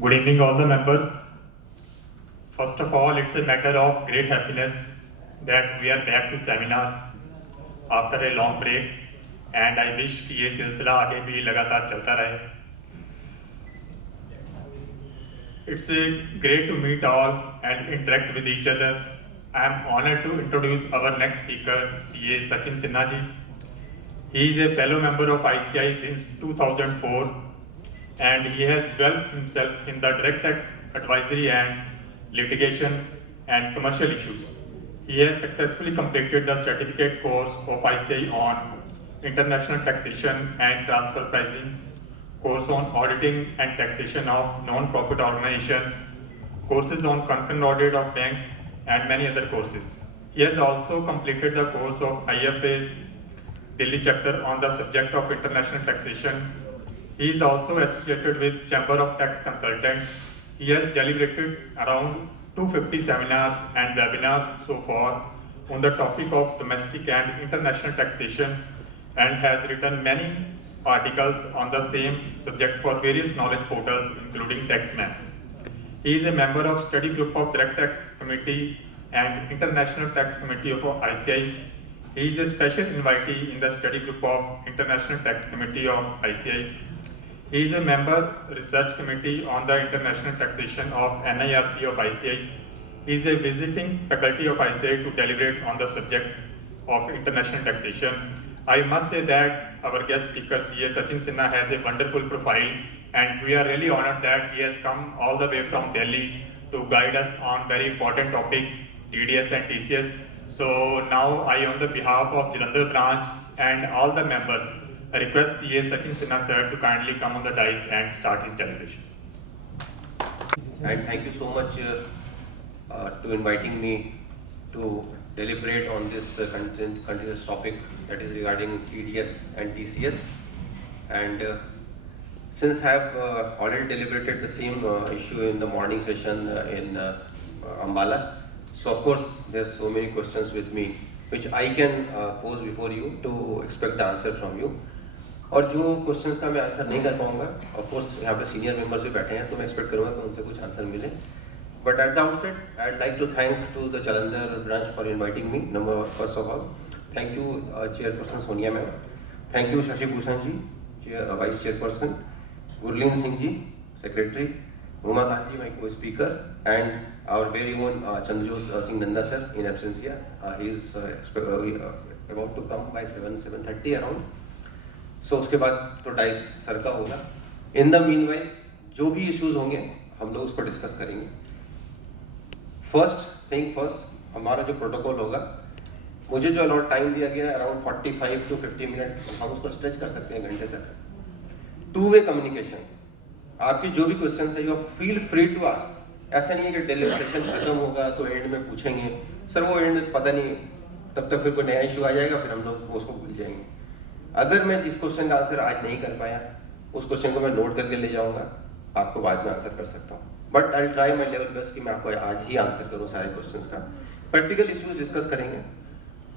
Good evening, all the members. First of all, it's a matter of great happiness that we are back to seminars after a long break, and I wish कि ये सिलसिला आगे भी लगातार चलता रहे. It's great to meet all and interact with each other. I am honored to introduce our next speaker, CA Sachin Sinha ji. He is a fellow member of ICI since 2004, and he has developed himself in the direct tax advisory and litigation and commercial issues. He has successfully completed the certificate course of ICI on international taxation and transfer pricing, course on auditing and taxation of non-profit organization, courses on concurrent audit of banks, and many other courses. He has also completed the course of IFA Delhi chapter on the subject of international taxation. He is also associated with Chamber of Tax Consultants. He has deliberated around 250 seminars and webinars so far on the topic of domestic and international taxation, and has written many articles on the same subject for various knowledge portals including TaxMan. He is a member of Study Group of Direct Tax Committee and International Tax Committee of ICI. He is a special invitee in the Study Group of International Tax Committee of ICI. He is a member Research Committee on the International Taxation of NIRC of ICI. He is a visiting faculty of ICI to deliberate on the subject of international taxation. I must say that our guest speaker, CA Sachin Sinha, has a wonderful profile, and we are really honored that he has come all the way from Delhi to guide us on very important topic, TDS and TCS. So now I, on the behalf of Jalandhar branch and all the members, I request CA Sachin Sinha sir to kindly come on the dais and start his deliberation. And thank you so much to inviting me to deliberate on this continuous topic that is regarding TDS and TCS. And since I have already deliberated the same issue in the morning session in Ambala, so of course there's so many questions with me which I can pose before you to expect the answer from you. और जो questions का मैं answer नहीं कर पाऊंगा, of course यहाँ पे senior members भी बैठे हैं तो मैं एक्सपेक्ट करूंगा कि उनसे कुछ आंसर मिले. But at the outset I would like to thank to the Jalandhar branch for inviting me. Number first of all thank you chairperson Sonia ma'am, thank you Shashi Bhushan ji vice chairperson, Gurleen Singh ji secretary, Umakant ji my co speaker, and our very own Chandrajot Singh Nanda sir in absentia. He is about to come by 7:30 around. So उसके बाद तो dice sir का होगा. In the meanwhile जो भी issues होंगे हम लोग उसको डिस्कस करेंगे. फर्स्ट थिंग फर्स्ट, हमारा जो प्रोटोकॉल होगा, मुझे जो अलॉट टाइम दिया गया है अराउंड 45 to 50 मिनट, हम उसको स्ट्रेच कर सकते हैं घंटे तक. टू वे कम्युनिकेशन, आपकी जो भी क्वेश्चन है you feel free to ask. ऐसा नहीं है कि डेलिब्रेशन खत्म होगा तो एंड में पूछेंगे सर वो एंड पता नहीं, तब तक फिर कोई नया इशू आ जाएगा, फिर हम लोग उसको भूल जाएंगे. अगर मैं जिस क्वेश्चन का आंसर आज नहीं कर पाया उस क्वेश्चन को मैं नोट करके ले जाऊंगा, आपको बाद में आंसर कर सकता हूँ. But I try my level best कि मैं आपको आज ही आंसर करूँ सारे क्वेश्चंस का. प्रैक्टिकल इश्यूज डिस्कस करेंगे.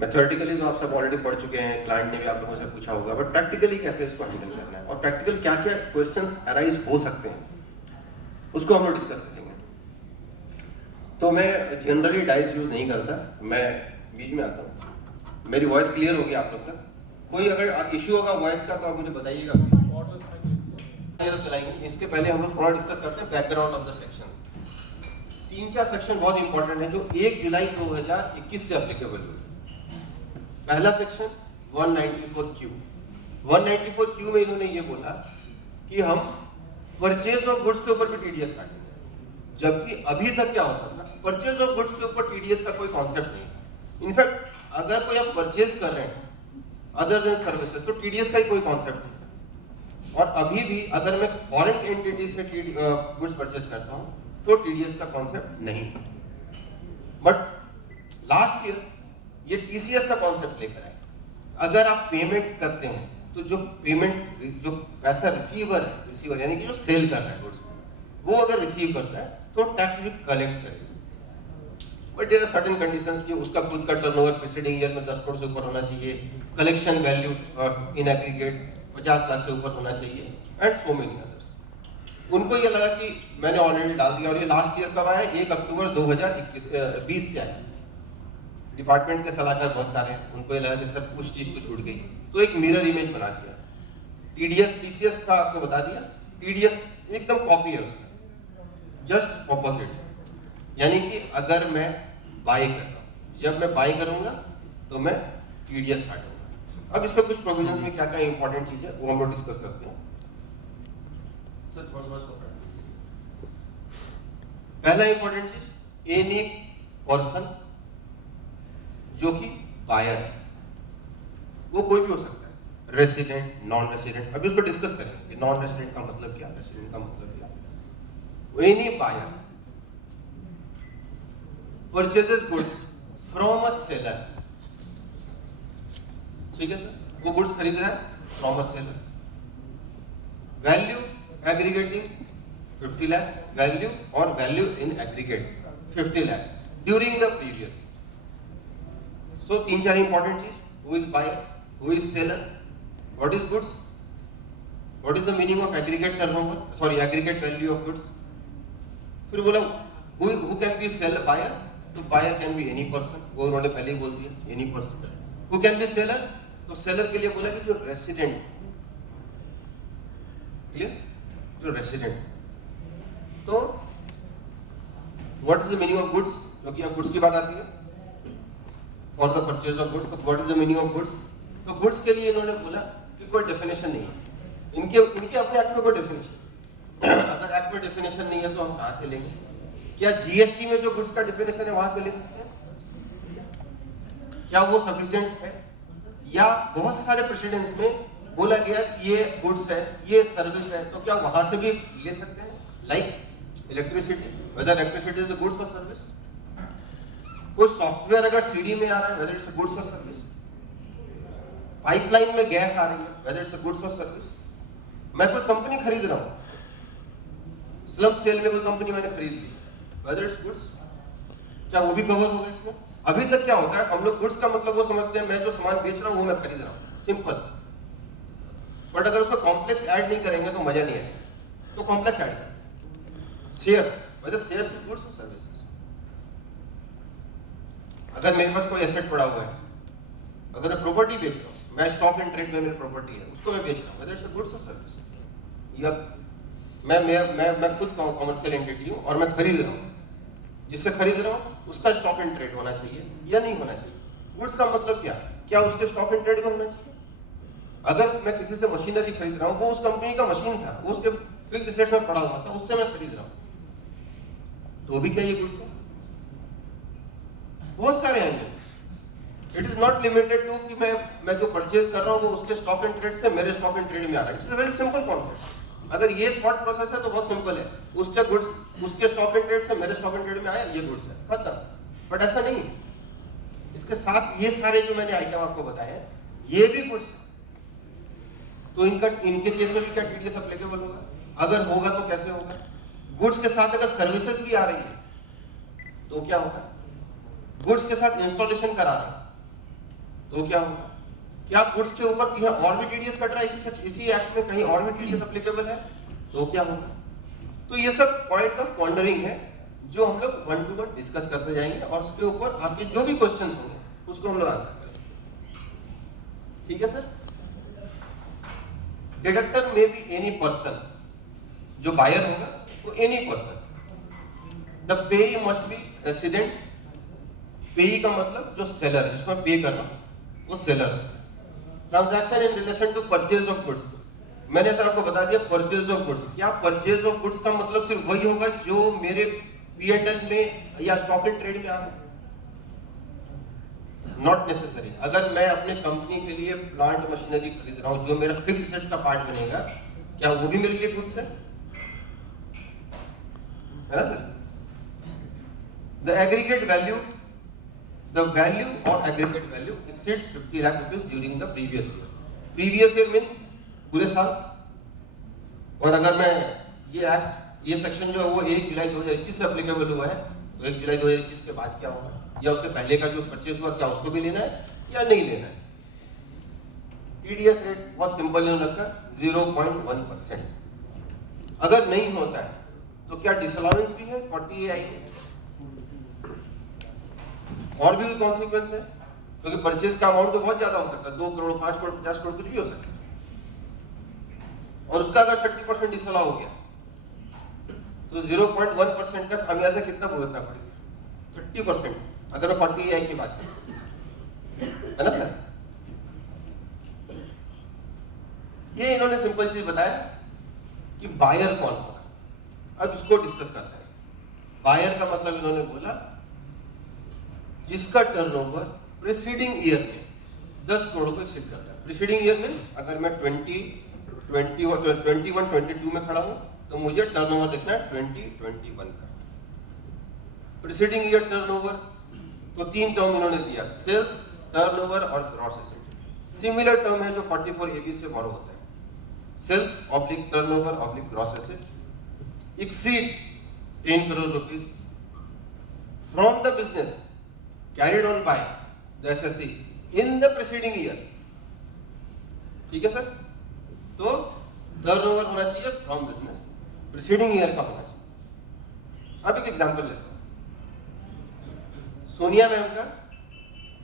मैथमेटिकली तो आप सब ऑलरेडी पढ़ चुके हैं, क्लाइंट ने भी आप लोगों से पूछा होगा, बट प्रैक्टिकली कैसे इसको हैंडल करना है और प्रैक्टिकल क्या क्या क्वेश्चंस अराइज हो सकते हैं उसको हम लोग डिस्कस करेंगे. तो मैं जनरली डाइस यूज नहीं करता, मैं बीच में आता हूँ. मेरी वॉइस क्लियर होगी आप लोग तक? कोई अगर इश्यू होगा वॉइस का तो आप मुझे बताइएगा तो चलाएंगे. इसके पहले हम लोग थोड़ा डिस्कस करते हैं background of the section. 3-4 section बहुत इंपॉर्टेंट है जो 1 जुलाई 2021 से एप्लीकेबल हुए. पहला सेक्शन 194Q. 194Q में इन्होंने ये बोला कि हम परचेज ऑफ गुड्स के ऊपर भी टीडीएस काटेंगे, जबकि अभी तक क्या होता था, परचेज ऑफ गुड्स के ऊपर टीडीएस का कोई कॉन्सेप्ट नहीं है. इनफैक्ट अगर कोई आप परचेज कर रहे हैं अदर देन सर्विसेज तो टीडीएस का ही कोई कॉन्सेप्ट नहीं. और अभी भी अगर मैं फॉरेन एंटिटी से गुड्स परचेज करता हूं तो टीडीएस का कॉन्सेप्ट नहीं. बट लास्ट ईयर ये टीसीएस का कॉन्सेप्ट लेकर आए. अगर आप पेमेंट करते हैं तो जो पेमेंट जो पैसा रिसीवर यानी कि जो सेल कर रहा है गुड्स वो अगर रिसीव करता है तो टैक्स भी कलेक्ट करेगा. But there are certain conditions कि उसका खुद का टर्नओवर प्रीसीडिंग ईयर में 10 करोड़ से ऊपर होना चाहिए, collection value in aggregate 50 lakh से ऊपर होना चाहिए, एंड सो मेनी अदर्स. उनको ये लगा कि मैंने ऑलरेडी डाल दिया, और ये लास्ट ईयर कब आया, 1 अक्टूबर 2020 से आया। डिपार्टमेंट के सलाहकार बहुत सारे हैं, उनको ये लगा कि सर कुछ चीज तो छूट गई, तो एक मिरर इमेज बना दिया। टीडीएस टीसीएस का आपको बता दिया, टीडीएस एकदम कॉपी है उसका, जस्ट ऑपोजिट। यानी कि अगर मैं बाय कर रहा हूं, जब मैं बाय करूंगा तो मैं टीडीएस काटूंगा। अब इस पर कुछ प्रोविजंस में क्या क्या इंपॉर्टेंट चीज है वो हम लोग डिस्कस करते हैं। सर थोड़ा पहला इंपॉर्टेंट चीज, एनी पर्सन जो कि बायर है, वो कोई भी हो सकता है, रेसिडेंट, नॉन रेसिडेंट। अभी उसको डिस्कस करेंगे, नॉन रेसिडेंट का मतलब क्या, रेसिडेंट का मतलब क्या। Any buyer purchases goods from a seller, ठीक है सर, वो गुड्स खरीद रहा है from a seller, value aggregating 50 lakh, value और value in aggregate 50 lakh during the previous. So 3-4 important चीज, who is buyer, who is seller, what is goods, what is the meaning of aggregate turnover, sorry aggregate value of goods. फिर बोला who can be sell buyer, तो buyer can be any person, वो उन्होंने पहले ही बोल दिया, any person. Who can be seller, तो सेलर के लिए बोला कि जो रेसिडेंट, क्लियर, जो रेसिडेंट। तो what is the meaning of goods, क्योंकि यहाँ गुड्स की बात आती है, for the purchase of goods, तो what is the meaning of goods. तो गुड्स के लिए इन्होंने बोला कि कोई डेफिनेशन नहीं है, इनके अपने एक्ट में कोई डेफिनेशन अगर एक्ट में डेफिनेशन नहीं है तो हम कहां से लेंगे। क्या जीएसटी में जो गुड्स का डेफिनेशन है वहां से ले सकते हैं, क्या वो सफिशिएंट है, या बहुत सारे प्रेसिडेंट्स में बोला गया कि ये गुड्स है, ये सर्विस है, तो क्या वहां से भी ले सकते हैं, like electricity, whether electricity is a goods और सर्विस। कोई सॉफ्टवेयर अगर सीडी में आ रहा है, वेदर इट्स अ गुड्स और सर्विस। पाइपलाइन में गैस आ रही है, वेदर इट्स अ गुड्स और सर्विस। मैं कोई कंपनी खरीद रहा हूं, स्लम सेल में कोई कंपनी मैंने खरीद ली, वेदर इट्स गुड्स, क्या वो भी कवर होगा इसमें। अभी तक क्या होता है, हम लोग गुड्स का मतलब वो समझते हैं मैं जो सामान बेच रहा हूं वो मैं खरीद रहा हूं, सिंपल। बट अगर उसमें कॉम्प्लेक्स ऐड नहीं करेंगे तो मजा नहीं आएगा, तो कॉम्प्लेक्स ऐड करें। Shares, whether shares is goods और सर्विसेज। अगर मेरे पास कोई एसेट पड़ा हुआ है, अगर मैं प्रॉपर्टी बेच रहा हूं, मैं स्टॉक इन ट्रेड में मेरी प्रॉपर्टी है, उसको मैं बेच रहा हूं, वेदर इट्स अ गुड्स और सर्विस। या मैं खुद कॉमर्शियल एंटिटी हूं और मैं खरीद रहा हूं, जिससे खरीद रहा हूं उसका स्टॉक इन ट्रेड होना चाहिए या नहीं होना चाहिए। गुड्स का मतलब क्या उसके स्टॉक इन ट्रेड में होना चाहिए। अगर मैं किसी से मशीनरी खरीद रहा हूं, वो उस कंपनी का मशीन था, वो उसके फिक्स्ड एसेट्स में पड़ा हुआ था, उससे मैं खरीद रहा हूं, तो भी क्या ये गुड्स है। बहुत सारे हैं, it is not limited to कि मैं जो परचेज कर रहा हूं वो उसके स्टॉक इन ट्रेड से मेरे स्टॉक इन ट्रेड में आ रहा है। It's a very simple concept. अगर ये थॉट प्रोसेस है तो बहुत सिंपल है, उसके गुड्स उसके स्टॉक इन ट्रेड से मेरे स्टॉक इन ट्रेड में आया, ये गुड्स है, खत्म। बट ऐसा नहीं है, इसके साथ ये सारे जो मैंने आइटम आपको बताए हैं ये भी गुड्स है। तो इनके केस में भी क्या टीडीएस एप्लीकेबल होगा, अगर होगा तो कैसे होगा। गुड्स के साथ अगर सर्विसेज भी आ रही है तो क्या होगा, गुड्स के साथ इंस्टॉलेशन करा रहा तो क्या होगा, क्या गुड्स के ऊपर कहीं और भी टीडीएस कट रहा है इसी एक्ट में, कहीं और भी टीडीएस एप्लीकेबल है तो क्या होगा। तो ये सब पॉइंट ऑफ वंडरिंग है जो हम लोग 1 to 1 डिस्कस करते जाएंगे, और उसके ऊपर आपके जो भी क्वेश्चंस होंगे उसको हम लोग आंसर करेंगे, ठीक है सर। डिडक्टर में भी एनी पर्सन, जो बायर होगा वो एनी पर्सन। द पेई मस्ट बी रेसिडेंट, पेई का मतलब जो सेलर है, जिसको मैं पे कर रहा हूं वो seller. Transaction in relation to purchase of goods, मैंने सर आपको बता दिया परचेज ऑफ गुड्स। क्या परचेज ऑफ गुड्स का मतलब सिर्फ वही होगा जो मेरे P&L में या स्टॉक इन ट्रेड में आ रहा है, नॉट नेसेसरी। अगर मैं अपने कंपनी के लिए प्लांट मशीनरी खरीद रहा हूं जो मेरा फिक्स्ड एसेट्स का पार्ट बनेगा, क्या वो भी मेरे लिए गुड्स है ना sir. The aggregate value, the value और aggregate value exceeds 50 lakh rupees during the previous year. Previous year means पूरे साल। और अगर मैं ये सेक्शन जो है वो 1 जुलाई 2021 से एप्लीकेबल हुआ है, तो 1 जुलाई 2021 के बाद क्या होगा, या उसके पहले का जो परचेज हुआ क्या उसको भी लेना है या नहीं लेना है। टीडीएस रेट बहुत सिंपल है, रखा 0.1%। अगर नहीं होता है तो क्या डिसअलाउंस भी है 40 AI में? और भी कोई कॉन्सिक्वेंस है? क्योंकि परचेज का अमाउंट तो बहुत ज्यादा हो सकता है, 2 करोड़, 5 करोड़, 50 करोड़, कुछ भी हो सकता है। और उसका अगर 30% डिसअलाउ हो गया तो 0.1% का खामियाजा कितना भुगतना पड़ेगा? 30%, अगर मैं 40 AI की बात करूं, है ना सर? ये इन्होंने सिंपल चीज बताया कि बायर कौन होगा। अब इसको डिस्कस करते हैं। बायर का मतलब इन्होंने बोला जिसका टर्नओवर प्रीसीडिंग ईयर में 10 करोड़ को एक्सीड करता है। प्रीसीडिंग ईयर मींस अगर मैं 21-22 में खड़ा हूं तो मुझे टर्नओवर देखना है 20-21 का। प्रीसीडिंग ईयर टर्नओवर तो 3 टर्म इन्होंने दिया, सेल्स, टर्नओवर और ग्रॉस एसेट। सिमिलर टर्म है जो 44AB से बोरो होता है। Sales oblique turnover oblique gross asset exceeds 10 crore rupees from the business carried on by the SSC in the preceding year। ठीक है सर? तो टर्नओवर होना चाहिए फ्रॉम बिजनेस, प्रीसीडिंग ईयर का होना चाहिए। अब एक एग्जांपल लेते हैं। सोनिया मैम का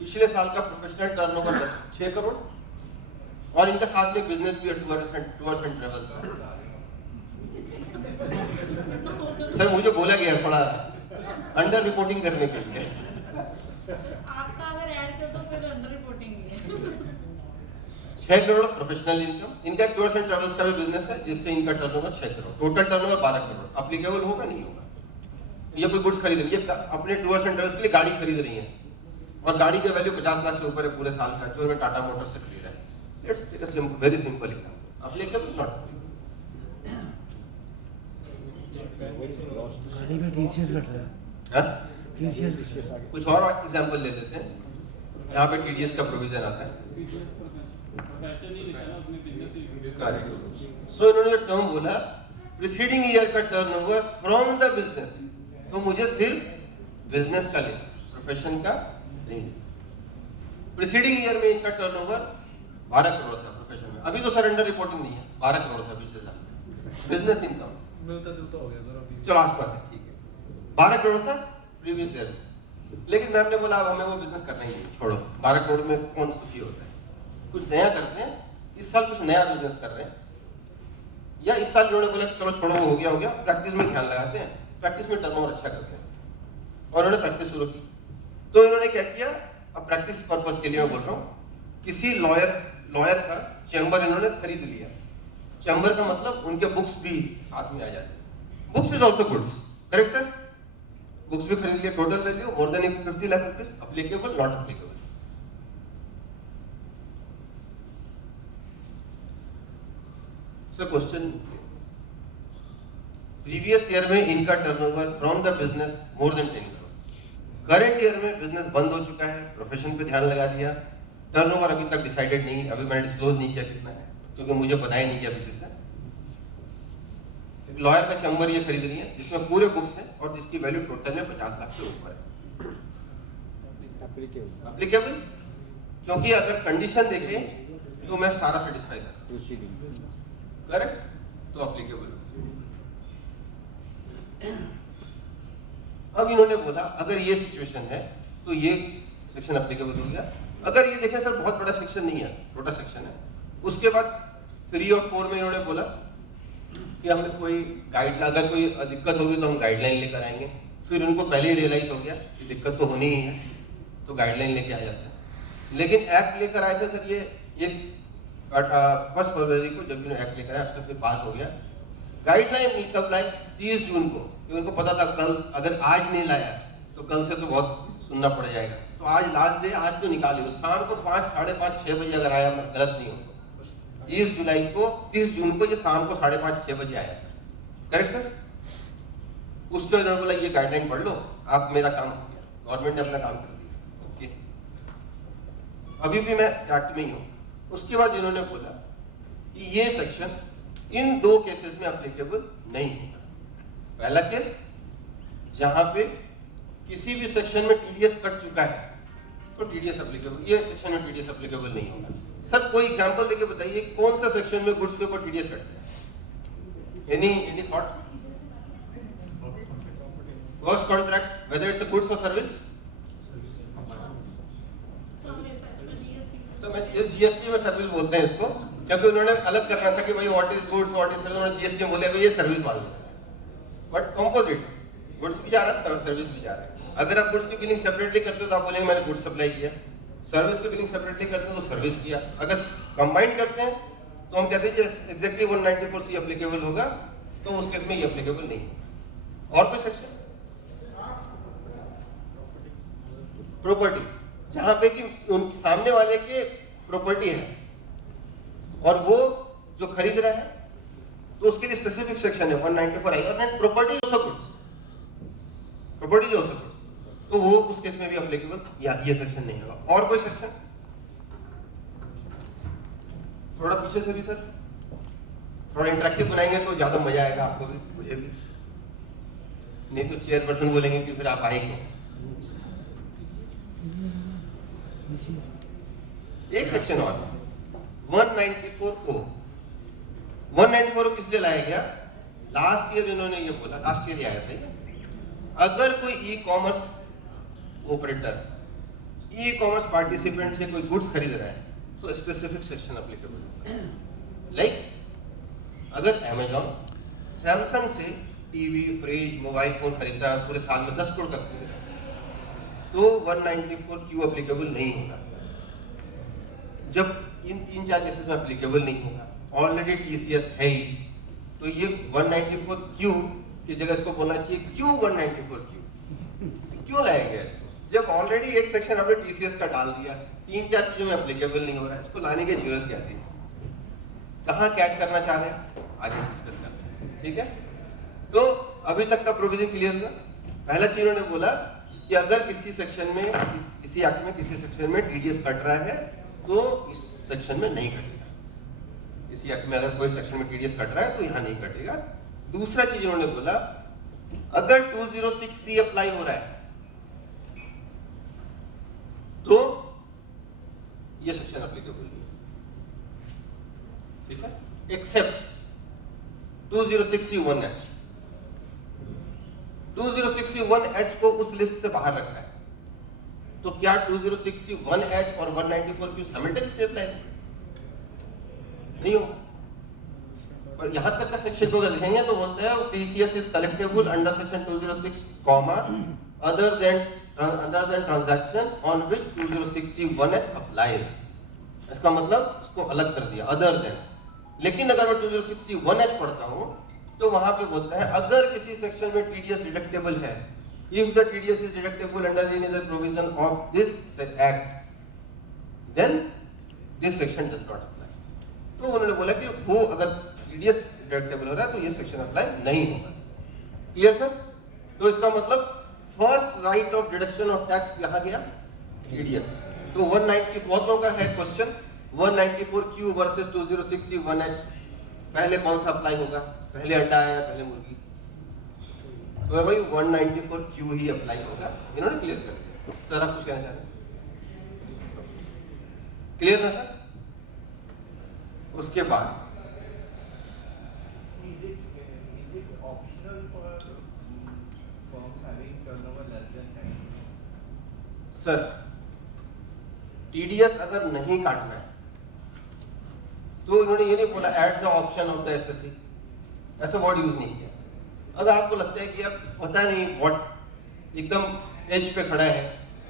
पिछले साल का प्रोफेशनल टर्नओवर 6 करोड़ और इनका साथ में बिजनेस भी है टूर्स एंड ट्रेवल्स का। सर मुझे बोला गया थोड़ा अंडर रिपोर्टिंग करने के लिए। आपका अगर ऐड कर दो फिर अंडर रिपोर्टिंग है। 6 करोड़ प्रोफेशनल इनकम, इनका टूर्स एंड ट्रेवल्स का भी बिजनेस है जिससे इनका turnover 6 crore, total turnover 12 crore. Applicable होगा नहीं होगा? ये कोई गुड्स खरीद रही है, अपने टूर्स एंड ट्रेवल्स के लिए गाड़ी खरीद रही है और गाड़ी का वैल्यू 50 लाख से ऊपर है पूरे साल का, जो इन्होंने टाटा मोटर्स से खरीदा है। Let's take a very simple example. Applicable not गाड़ी में टीसीएस कट रहा है। हां टीसीएस कुछ और एग्जांपल ले लेते हैं। यहाँ पे टीडीएस का प्रोविजन आता है। सो इन्होंने जो टर्म बोला प्रीसीडिंग ईयर का टर्नओवर फ्रॉम द बिजनेस, तो मुझे सिर्फ बिजनेस का लेना, प्रोफेशन का नहीं। प्रीसीडिंग ईयर में इनका टर्नओवर 12 करोड़ था प्रोफेशन में, अभी तो सरेंडर रिपोर्टिंग नहीं है, 12 करोड़ था पिछले साल। बिजनेस इनकम मिलता जुलता हो गया सर अभी। चलो आसपास है, ठीक है। 12 करोड़ था प्रीवियस ईयर में, लेकिन मैम ने बोला अब हमें वो बिजनेस करना ही नहीं, छोड़ो। 12 करोड़ में कौन सुखी होता है? कुछ नया करते हैं, इस साल कुछ नया बिजनेस कर रहे हैं, या इस साल इन्होंने बोला चलो छोड़ो वो हो गया, प्रैक्टिस में ध्यान लगाते हैं, प्रैक्टिस में टर्नओवर अच्छा करते हैं, और उन्होंने प्रैक्टिस शुरू की। तो इन्होंने क्या किया, अब प्रैक्टिस पर्पस के लिए मैं बोल रहा हूँ, किसी लॉयर का चैम्बर इन्होंने खरीद लिया। चैम्बर का मतलब उनके बुक्स भी साथ में आ जाते हैं। Books is also goods, correct sir? Books भी खरीद लिए, total value more than 50 lakh rupees. Applicable not applicable? Sir question, previous year में इनका turnover from the business more than 10 crore. Current year में बिजनेस बंद हो चुका है, प्रोफेशन पे ध्यान लगा दिया, टर्नओवर अभी तक डिसाइडेड नहीं, अभी मैंने डिस्क्लोज नहीं किया कितना है क्योंकि मुझे पता ही नहीं किया पीछे से। लॉयर का चैम्बर ये खरीद रही है जिसमें पूरे बुक्स हैं और जिसकी वैल्यू टोटल में 50 लाख से ऊपर है। एप्लीकेबल? क्योंकि अगर कंडीशन देखें तो मैं सारा सेटिस्फाई कर, करेक्ट? तो एप्लीकेबल। अब इन्होंने बोला अगर ये सिचुएशन है तो ये सेक्शन एप्लीकेबल हो गया। अगर ये देखें सर बहुत बड़ा सेक्शन नहीं है, छोटा सेक्शन है। उसके बाद 3 और 4 में इन्होंने बोला कि हमें कोई गाइड, अगर कोई दिक्कत होगी तो हम गाइडलाइन लेकर आएंगे। फिर उनको पहले ही रियलाइज हो गया कि दिक्कत तो होनी ही है, तो गाइडलाइन लेके आ जाते हैं। लेकिन एक्ट लेकर आए थे सर, ये 1 फरवरी को जब इन्होंने एक्ट लेकर आया उसका फिर पास हो गया। गाइडलाइन कब लाए? 30 जून को, क्योंकि उनको पता था कल अगर आज नहीं लाया तो कल से तो बहुत सुनना पड़ जाएगा, तो आज लास्ट डे, आज तो निकाले। तो शाम को 5, 5:30, 6 बजे अगर आया, मैं गलत नहीं हूँ, 30 जून को ये शाम को 5:30, 6 बजे आया सर, करेक्ट सर? उसके बाद उन्होंने बोला ये गाइडलाइन पढ़ लो, आप, मेरा काम हो गया, गवर्नमेंट ने अपना काम कर दिया। ओके, अभी भी मैं एक्ट में ही हूँ। उसके बाद इन्होंने बोला कि ये सेक्शन इन 2 केसेस में एप्लीकेबल नहीं होगा। पहला केस जहां पे किसी भी सेक्शन में टीडीएस कट चुका है तो टीडीएस एप्लीकेबल, ये सेक्शन में टीडीएस एप्लीकेबल नहीं होगा। सर कोई एग्जांपल देके बताइए कौन सा सेक्शन में गुड्स के ऊपर टीडीएस कटता है? Any thought? Works contract, whether it's a goods or service? So हमें सच में GST तो मैं ये जीएसटी में सर्विस बोलते हैं इसको, क्योंकि उन्होंने अलग करना था कि भाई what is goods what is service, उन्होंने जीएसटी में बोले भाई ये सर्विस मान लो, बट कंपोजिट गुड्स भी जा रहा है सर्विस भी जा रहा है। अगर आप गुड्स की बिलिंग सेपरेटली करते हो तो आप बोलेंगे मैंने गुड्स सप्लाई किया, सर्विस की बिलिंग सेपरेटली करते हो तो सर्विस किया। अगर कंबाइन करते हैं तो हम कहते हैं एग्जैक्टली 194 सी एप्लीकेबल होगा, तो उस केस में ये एप्लीकेबल नहीं है। और कोई सेक्शन? प्रॉपर्टी, जहां पे कि उन सामने वाले के प्रॉपर्टी है और वो जो खरीद रहा है तो उसके लिए स्पेसिफिक सेक्शन है 194 आई, और property also goods, property also goods, तो वो उस केस में भी एप्लीकेबल या ये सेक्शन नहीं होगा। और कोई सेक्शन? थोड़ा पीछे से भी सर, थोड़ा इंटरेक्टिव बनाएंगे तो ज्यादा मजा आएगा आपको भी मुझे भी, नहीं तो चेयरपर्सन बोलेंगे कि फिर आप आए क्यों। एक सेक्शन और 194 को 194 किस लिए लाया गया? लास्ट ईयर इन्होंने ये बोला, लास्ट ईयर आया था ये, अगर कोई e commerce operator e commerce participant से कोई गुड्स खरीद रहा है तो स्पेसिफिक सेक्शन एप्लीकेबल होगा। लाइक अगर अमेजॉन सैमसंग से टीवी फ्रिज मोबाइल फोन खरीदता है, पूरे साल में 10 करोड़ का खरीद रहा है, तो 194 क्यू एप्लीकेबल नहीं होगा। जब इन 3-4 केसेस में एप्लीकेबल नहीं होगा, ऑलरेडी टीसीएस है ही, तो ये 194 क्यू की जगह इसको बोलना चाहिए क्यू 194 क्यू। क्यों लाया गया इसको? जब ऑलरेडी एक सेक्शन आपने टीसीएस का डाल दिया, 3-4 चीजों में एप्लीकेबल नहीं हो रहा है, इसको लाने की जरूरत क्या थी? कहाँ कैच करना चाह रहे हैं आगे डिस्कस करते हैं, ठीक है? तो अभी तक का प्रोविजन क्लियर हुआ। पहला चीज उन्होंने बोला कि अगर किसी सेक्शन में किसी एक्ट में किसी सेक्शन में टीडीएस कट रहा है तो इस सेक्शन में नहीं कटेगा। किसी एक्ट में अगर कोई सेक्शन में टीडीएस कट रहा है तो यहाँ नहीं कटेगा। दूसरा चीज उन्होंने बोला, अगर 206C अप्लाई हो रहा है तो ये सेक्शन एप्लीकेबल नहीं, ठीक है, एक्सेप्ट 206C1H। 206C1H को उस लिस्ट से बाहर रखा है, तो क्या 206C1H और 194Q साइमल्टेनियसली अप्लाई नहीं होगा? पर यहां तक का सेक्शन को अगर देखेंगे तो बोलते हैं TCS is collectable under section 206 comma other than transaction on which 206C1H applies. इसका मतलब इसको अलग कर दिया, अदर देन। लेकिन अगर मैं 206C1H पढ़ता हूं तो वहां पे बोलता है अगर किसी सेक्शन में टीडीएस डिडक्टेबल है, if the TDS is deductible under any other provision of this act, then this section does not apply। तो उन्होंने बोला कि वो अगर TDS डिडक्टेबल हो रहा है तो ये सेक्शन अप्लाई नहीं होगा। Clear sir? तो इसका मतलब first right of deduction of tax कहाँ गया? TDS। तो 190 बहुत लोगों का है क्वेश्चन, 194Q वर्सेस 206C1H, पहले कौन सा अप्लाई होगा? पहले अंडा आया पहले मुर्गी? तो भाई 194Q ही अप्लाई होगा। इन्होंने क्लियर कर दिया। सर आप कुछ कहना चाह रहे हैं? क्लियर ना सर? उसके बाद सर टीडीएस अगर नहीं काटना है तो इन्होंने ये नहीं बोला at the option of the assessee, ऐसा वर्ड यूज नहीं किया। अगर आपको लगता है कि यार पता नहीं व्हाट एकदम एज पे खड़ा है,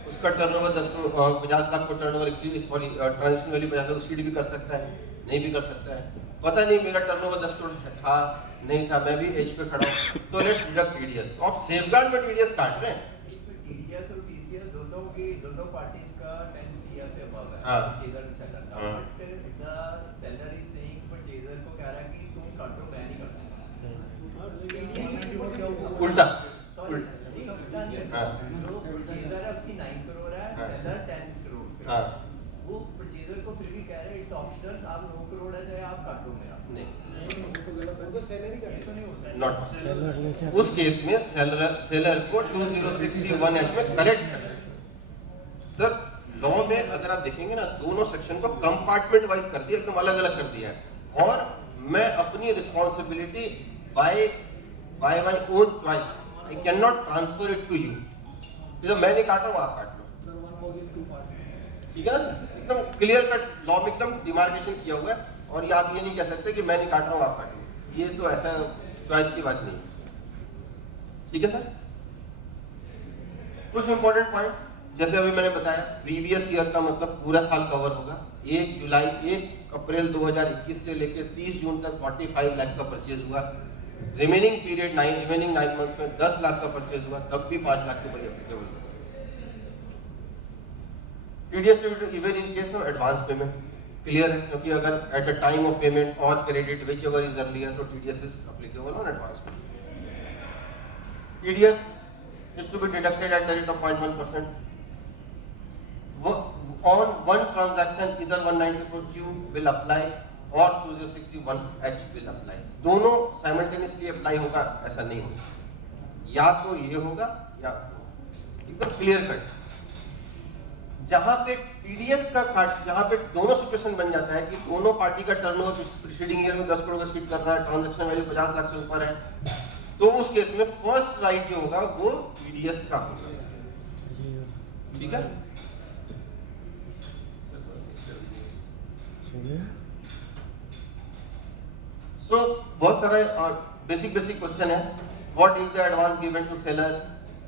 उसका टर्नओवर 50 लाख को turnover sorry transaction value 50 lakh exceed भी कर सकता है, नहीं भी कर सकता है, पता नहीं मेरा टर्नओवर 10 करोड़ था नहीं था, मैं भी एज पे खड़ा हूँ, तो लेट्स डिडक्ट टीडीएस। तो आप सेफगार्ड में टीडीएस काट रहे हैं। टीडीएस और टीसीएस दोनों पार्टीज का 10 सीआर से अबव है। हाँ। परचेजर सेलर का, हाँ। But the seller is saying purchaser को कह रहा है कि तुम काटो, मैं नहीं करता। उल्टा सॉरी उल्टा नहीं है। हाँ। जो परचेजर है उसकी 9 करोड़ है, हाँ। सेलर 10 करोड़ पे। हाँ। वो परचेजर को फिर भी कह रहे हैं इट्स ऑप्शनल, आप 9 करोड़ है चाहे आप काटो मेरा। नहीं, तो सैलरी का तो नहीं हो सकता। Not possible. उस केस में सेलर को 206C1H में करेक्ट करना है। सर लॉ में अगर आप देखेंगे ना, दोनों सेक्शन को कंपार्टमेंट वाइज कर दिया, एकदम अलग अलग कर दिया है, और मैं अपनी responsibility by my own choice I cannot transfer it to you. तो मैं नहीं काटा हूँ, आप काट लो, sir one bogie two parts. ठीक है ना? एकदम क्लियर कट लॉ में एकदम डिमार्केशन किया हुआ है, और ये आप ये नहीं कह सकते कि मैं नहीं काट रहा हूँ आप काट लो, ये तो ऐसा चॉइस की बात नहीं है। ठीक है सर? कुछ इंपॉर्टेंट पॉइंट जैसे अभी मैंने बताया, प्रीवियस ईयर का मतलब पूरा साल कवर होगा। 1 अप्रैल 2021 से लेकर 30 जून तक 45 लाख का परचेज हुआ। रिमेनिंग पीरियड रिमेनिंग 9 मंथ्स में 10 लाख का परचेज हुआ, तब भी 5 लाख के ऊपर एप्लीकेबल होगा। TDS even in case of advance payment clear है, क्योंकि अगर at the time of payment और credit whichever is earlier, तो TDS is applicable on advance payment. TDS is to be deducted at the rate of 0.1%. On one transaction, either 194Q will apply or 2061H will apply. दोनों simultaneously apply होगा ऐसा नहीं हो सकता, या तो ये होगा या एकदम क्लियर कट। जहां पे TDS का काट, जहां पे दोनों सिचुएशन बन जाता है कि दोनों पार्टी का टर्नओवर प्रीसीडिंग ईयर में 10 करोड़ का सीट कर रहा है, ट्रांजैक्शन वैल्यू 50 लाख से ऊपर है, तो उस केस में फर्स्ट राइट जो होगा वो TDS का होगा। ठीक है? सो बहुत सारे बेसिक क्वेश्चन है। What is the advance given to seller,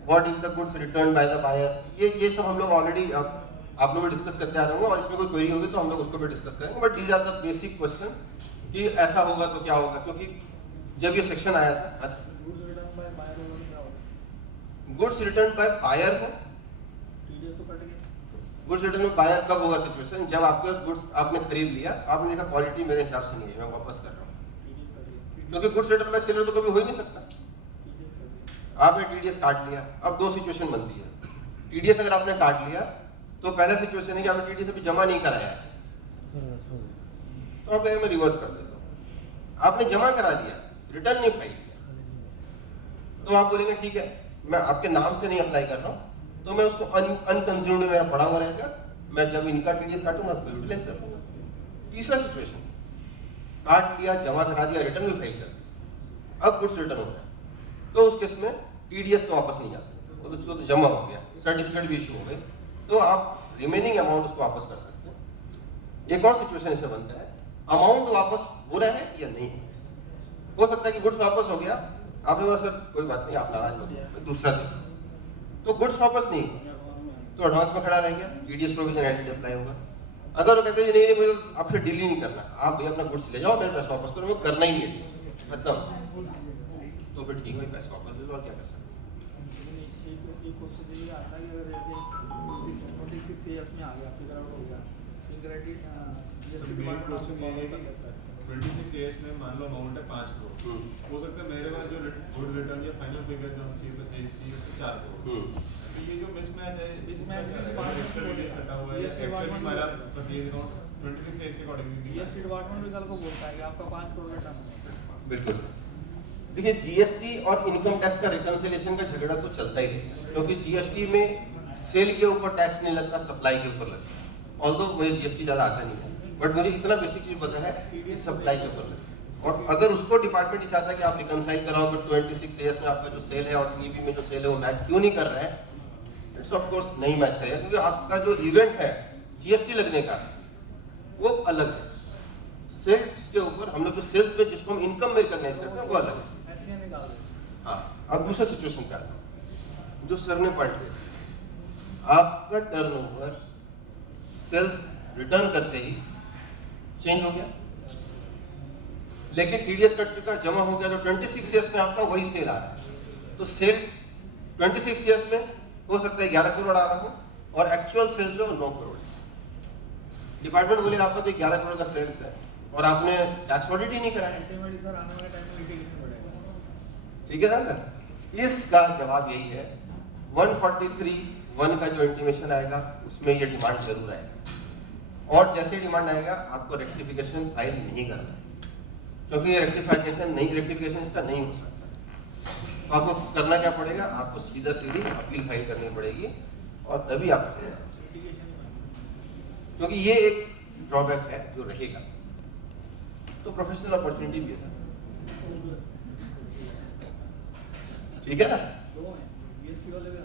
what is the goods return by the buyer, ये सब हम लोग ऑलरेडी आप लोग भी डिस्कस करते आ रहे होंगे, और इसमें कोई क्वेरी होगी तो हम लोग उसको भी डिस्कस करेंगे। But these are the basic question कि ऐसा होगा तो क्या होगा, क्योंकि जब ये सेक्शन आया था गुड्स रिटर्न बाय बायर होगा तो क्या होगा? गुड्स रिटर्न बाय बायर है, TDS तो कट गया। गुड्स रिटर्न में बायर कब होगा सिचुएशन, जब आपके पास गुड्स आपने खरीद लिया, आपने देखा क्वालिटी मेरे हिसाब से नहीं है, मैं वापस कर रहा हूँ, TDS कट गया। क्योंकि गुड्स रिटर्न बाय सेलर तो कभी हो ही नहीं सकता। TDS कट गया। आपने TDS काट लिया, अब दो सिचुएशन बनती है। TDS अगर आपने काट लिया तो पहला सिचुएशन है कि आपने TDS अभी जमा नहीं कराया है, तो आप कहेंगे मैं रिवर्स कर देता हूँ। आपने जमा करा दिया, रिटर्न नहीं फाइल किया, तो आप बोलेंगे ठीक है मैं आपके नाम से नहीं अप्लाई कर रहा हूँ, तो मैं उसको अनकंज्यूम्ड में मेरा पड़ा हुआ रहेगा, मैं जब इनका TDS काटूंगा उसको यूटिलाइज कर लूंगा। तीसरा सिचुएशन, काट लिया, जमा करा दिया, रिटर्न भी फाइल कर दिया, अब गुड्स रिटर्न हो गया, तो उस केस में TDS तो वापस नहीं जा सकते, वो तो जमा हो गया, सर्टिफिकेट भी इशू हो गई, तो आप रिमेनिंग अमाउंट उसको वापस कर सकते हैं। एक और सिचुएशन इसे बनता है, अमाउंट वापस हो रहा है या नहीं हो सकता है कि गुड्स वापस हो गया, आपने बोला सर कोई बात नहीं आप नाराज मत हो, दूसरा दे, तो गुड्स वापस नहीं हुआ, तो एडवांस में खड़ा रह गया, TDS प्रोविजन एडिट अप्लाई होगा। अगर वो कहते हैं नहीं मुझे आपसे डील ही नहीं करना, आप भैया अपना गुड्स ले जाओ, मेरे पैसा वापस करो, वो करना ही नहीं है, खत्म, तो फिर ठीक है पैसा वापस दे दो, और क्या कर सकते हैं। एक क्वेश्चन ये आता है कि अगर जैसे 26 ईयर्स में आ गया, फिगर आउट हो गया, सिंक्रेटिव GST डिपार्टमेंट क्वेश्चन ये है कि 26 ईयर्स में मान लो अमाउंट है 5 करोड़, हो सकता है मेरे पास जो गुड रिटर्न या फाइनल फिगर जो हमसे परचेज की उससे 4 करोड़, तो ये जो मिसमैच है इसमें एक्स्ट्रा डिटेल्स कटा हुआ है, एक्चुअली हमारा परचेज अमाउंट 26 ईयर्स के अकॉर्डिंग GST डिपार्टमेंट भी कल को बोलता है कि आपका 5 करोड़ रिटर्न है। बिल्कुल, देखिए GST और इनकम टैक्स का रिकंसिलिएशन का झगड़ा तो चलता ही रहेगा, क्योंकि GST में सेल के ऊपर टैक्स नहीं लगता, सप्लाई के ऊपर लगता है। ऑल्दो मुझे GST ज़्यादा आता नहीं है, बट मुझे इतना बेसिक चीज़ पता है कि सप्लाई के ऊपर लगता है, और अगर उसको डिपार्टमेंट चाहता है कि आप रिकंसाइल कराओ, बट 26 ईयर्स में आपका जो सेल है और TEB में जो सेल है वो मैच क्यों नहीं कर रहा है, इट्स ऑफ कोर्स नहीं मैच करेगा, क्योंकि आपका जो इवेंट है GST लगने का वो अलग है, सेल्स के ऊपर हम लोग जो सेल्स में जिसको हम इनकम में रिकॉग्नाइज करते हैं वो अलग है। ऐसे निकाल दे। हाँ, अब दूसरा सिचुएशन क्या है जो सर ने पॉइंट रेज किया, आपका टर्नओवर सेल्स रिटर्न करते ही चेंज हो गया, लेकिन TDS कट चुका, जमा हो गया, तो 26 ईयर्स में आपका वही सेल आ रहा है, तो सेल 26 ईयर्स में हो सकता है 11 करोड़ आ रहा हो और एक्चुअल सेल्स जो 9 करोड़। डिपार्टमेंट बोलेगा आपका तो 11 करोड़ का सेल्स है और आपने टैक्स ऑडिट ही नहीं कराया, अल्टीमेटली सर आने वाले टाइम में लिटिगेशन बढ़ेगा। ठीक है ना सर? इसका जवाब यही है, 143(1) का जो इंटीमेशन आएगा उसमें ये डिमांड जरूर आएगा, और जैसे डिमांड आएगा आपको रेक्टिफिकेशन फाइल नहीं करना है, क्योंकि ये रेक्टिफिकेशन इसका नहीं हो सकता। तो आपको करना क्या पड़ेगा, आपको सीधा सीधी अपील फाइल करनी पड़ेगी और तभी आप चलेगा, क्योंकि ये एक ड्रॉबैक है जो रहेगा। तो प्रोफेशनल अपॉर्चुनिटी भी है सर, ठीक है ना। दो हैं जीएसटी वाले भी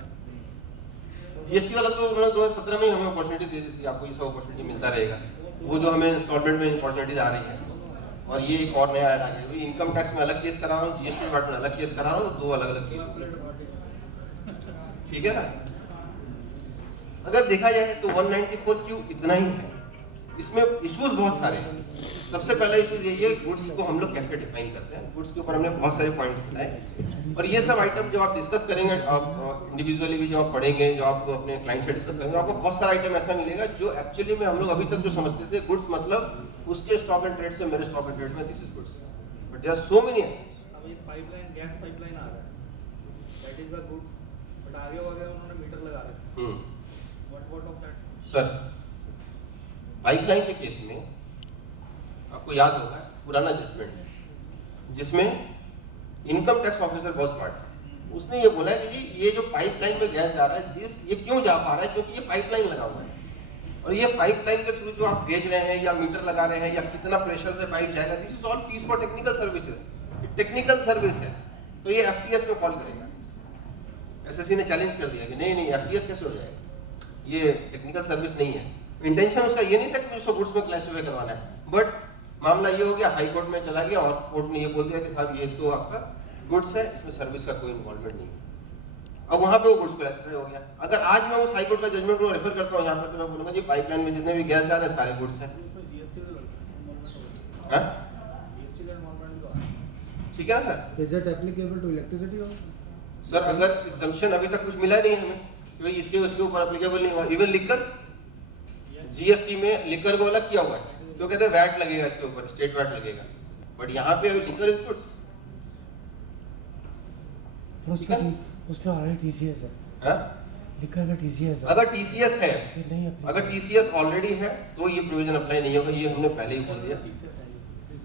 जीएसटी वाला तो उन्होंने 2017 में हमें अपॉर्चुनिटी दे दी थी, आपको ये सब अपॉर्चुनिटी मिलता रहेगा। वो जो हमें इंस्टॉलमेंट में अपॉर्चुनिटीज आ रही है, और ये एक और नया ऐड आ गया, इनकम टैक्स में अलग केस करा रहा हूँ, जीएसटी डिपार्टमेंट में अलग केस करा रहा हूँ, तो दो अलग अलग केस होंगे, ठीक है ना। अगर देखा जाए तो 194 क्यों इतना ही है, इसमें इश्यूज बहुत सारे हैं। सबसे पहला इश्यूज यही है, गुड्स को हम लोग कैसे डिफाइन करते हैं। गुड्स के ऊपर हमने बहुत सारे पॉइंट बताए, और ये सब आइटम जो आप डिस्कस करेंगे, आप इंडिविजुअली भी जो आप पढ़ेंगे, जो आप अपने क्लाइंट से डिस्कस करेंगे, आपको बहुत सारा आइटम ऐसा मिलेगा जो एक्चुअली में हम लोग अभी तक जो समझते थे गुड्स मतलब उसके स्टॉक एंड ट्रेड से मेरे स्टॉक एंड ट्रेड में this is goods, but there are so many. अब ये पाइपलाइन, गैस पाइपलाइन आ रहा है, that is a good, but आगे वगैरह उन्होंने मीटर लगा रखे हैं। What of that sir, pipeline के केस में आपको याद होगा पुराना जजमेंट है जिसमें इनकम टैक्स ऑफिसर बहुत स्मार्ट है, उसने ये बोला कि जी ये जो पाइपलाइन में गैस जा रहा है ये क्यों जा पा रहा है, क्योंकि ये पाइपलाइन लगा हुआ है, और ये पाइपलाइन के थ्रू जो आप भेज रहे हैं या मीटर लगा रहे हैं या कितना प्रेशर से पाइप जाएगा, this is all fees for technical services, technical service है, तो ये एफटीएस में फॉल करेगा। एसएससी ने चैलेंज कर दिया कि नहीं एफटीएस कैसे हो जाएगा, ये टेक्निकल सर्विस नहीं है। इंटेंशन उसका ये नहीं था कि उसको गुड्स में क्लासिफाई करवाना है, बट मामला ये हो गया, हाई कोर्ट में चला गया और कोर्ट ने ये बोल दिया कि साहब ये तो आपका गुड्स है, इसमें सर्विस का कोई इन्वॉल्वमेंट नहीं है। अब वहां पे वो गुड्स क्लासिफाई हो गया। अगर आज मैं उस हाई कोर्ट का जजमेंट को रेफर करता हूँ यहाँ पर, तो मैं बोलूंगा जी पाइपलाइन में जितने भी गैस जा रहे हैं सारे गुड्स हैं, जीएसटी का इन्वॉल्वमेंट तो है, ठीक है ना sir. Is that applicable to electricity also? Sir अगर एग्जम्पशन अभी तक कुछ मिला नहीं हमें कि भाई इसके उसके ऊपर एप्लीकेबल नहीं हुआ, इवन लिकर जीएसटी में लिकर को अलग किया हुआ है, तो कहते हैं वैट लगेगा इसके ऊपर, स्टेट वैट लगेगा, बट यहाँ पे अभी लिकर इज गुड्स। उस पे ऑलरेडी टीसीएस है, हाँ? लिखा है टीसीएस है। अगर टीसीएस है, ये नहीं applicable। अगर टीसीएस ऑलरेडी है तो ये प्रोविजन अप्लाई नहीं होगा, ये हमने पहले ही बोल दिया,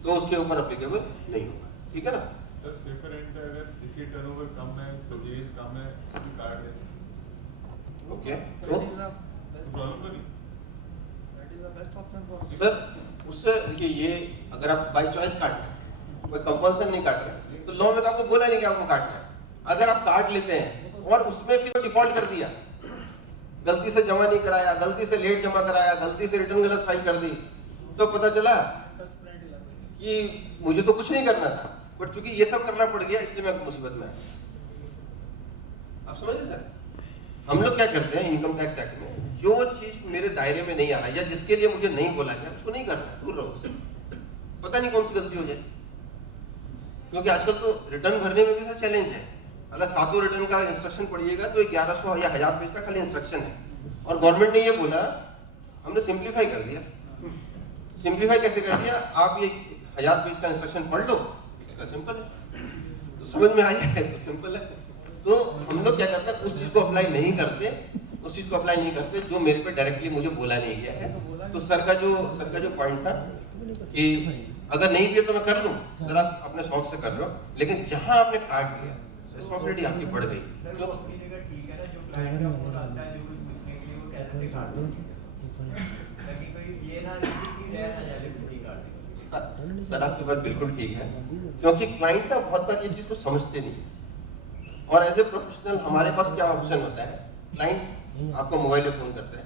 तो उसके ऊपर एप्लीकेबल नहीं होगा, ठीक है ना। सर सेफर एंड पे अगर जिसकी टर्नओवर कम है, परचेज कम है, तो कार्ड दे, ओके, तो तो प्रॉब्लम तो नहीं। That is the best option for sir उससे देखिए, ये अगर आप बाई चॉइस काट रहे हैं, कोई कंपल्सन नहीं काट रहे, तो लॉ में तो आपको बोला नहीं कि आपको काटना है। अगर आप काट लेते हैं और उसमें फिर डिफॉल्ट कर दिया, गलती से जमा नहीं कराया, गलती से लेट जमा कराया, गलती से रिटर्न गलत फाइल कर दी, तो पता चला कि मुझे तो कुछ नहीं करना था, बट चूंकि ये सब करना पड़ गया इसलिए मैं मुसीबत में आया। आप समझे सर, हम लोग क्या करते हैं इनकम टैक्स एक्ट में, जो चीज मेरे दायरे में नहीं आ रहा है या जिसके लिए मुझे नहीं बोला गया उसको नहीं करना है, दूर रहो उससे। पता नहीं कौन सी गलती हो जाए, क्योंकि आजकल तो रिटर्न भरने में भी सर चैलेंज है। अगर सातों रिटर्न का इंस्ट्रक्शन पढ़िएगा तो 1100 या 1000 पेज का खाली इंस्ट्रक्शन है, और गवर्नमेंट ने ये बोला, हमने सिंप्लीफाई कर दिया। सिंप्लीफाई कैसे कर दिया, आप ये 1000 पेज का इंस्ट्रक्शन पढ़ लो, सिंपल है, तो समझ में आ जाए तो सिंपल है। तो हम लोग क्या करते हैं, उस चीज को अप्लाई नहीं करते, उस चीज को अप्लाई नहीं करते जो मेरे पे डायरेक्टली मुझे बोला नहीं गया है। तो सर का जो पॉइंट था कि अगर नहीं भी है तो मैं कर लूं, सर आप अपने शौक से कर रहे हो, लेकिन जहां आपने काट लिया रिस्पॉन्सिबिलिटी आपकी बढ़ गई। सर वो अपनी जगह ठीक है ना, जो क्लाइंट का फोन आता है जो कुछ पूछने के लिए वो कहते थे काट दो, ताकि कोई ये ना कि नया ना जाने पूरी काट दे। सर आपकी बात बिल्कुल ठीक है, क्योंकि क्लाइंट ना बहुत बार ये चीज को समझते नहीं, और एज ए प्रोफेशनल हमारे पास क्या ऑप्शन होता है, क्लाइंट आपको मोबाइल पे फोन करता है,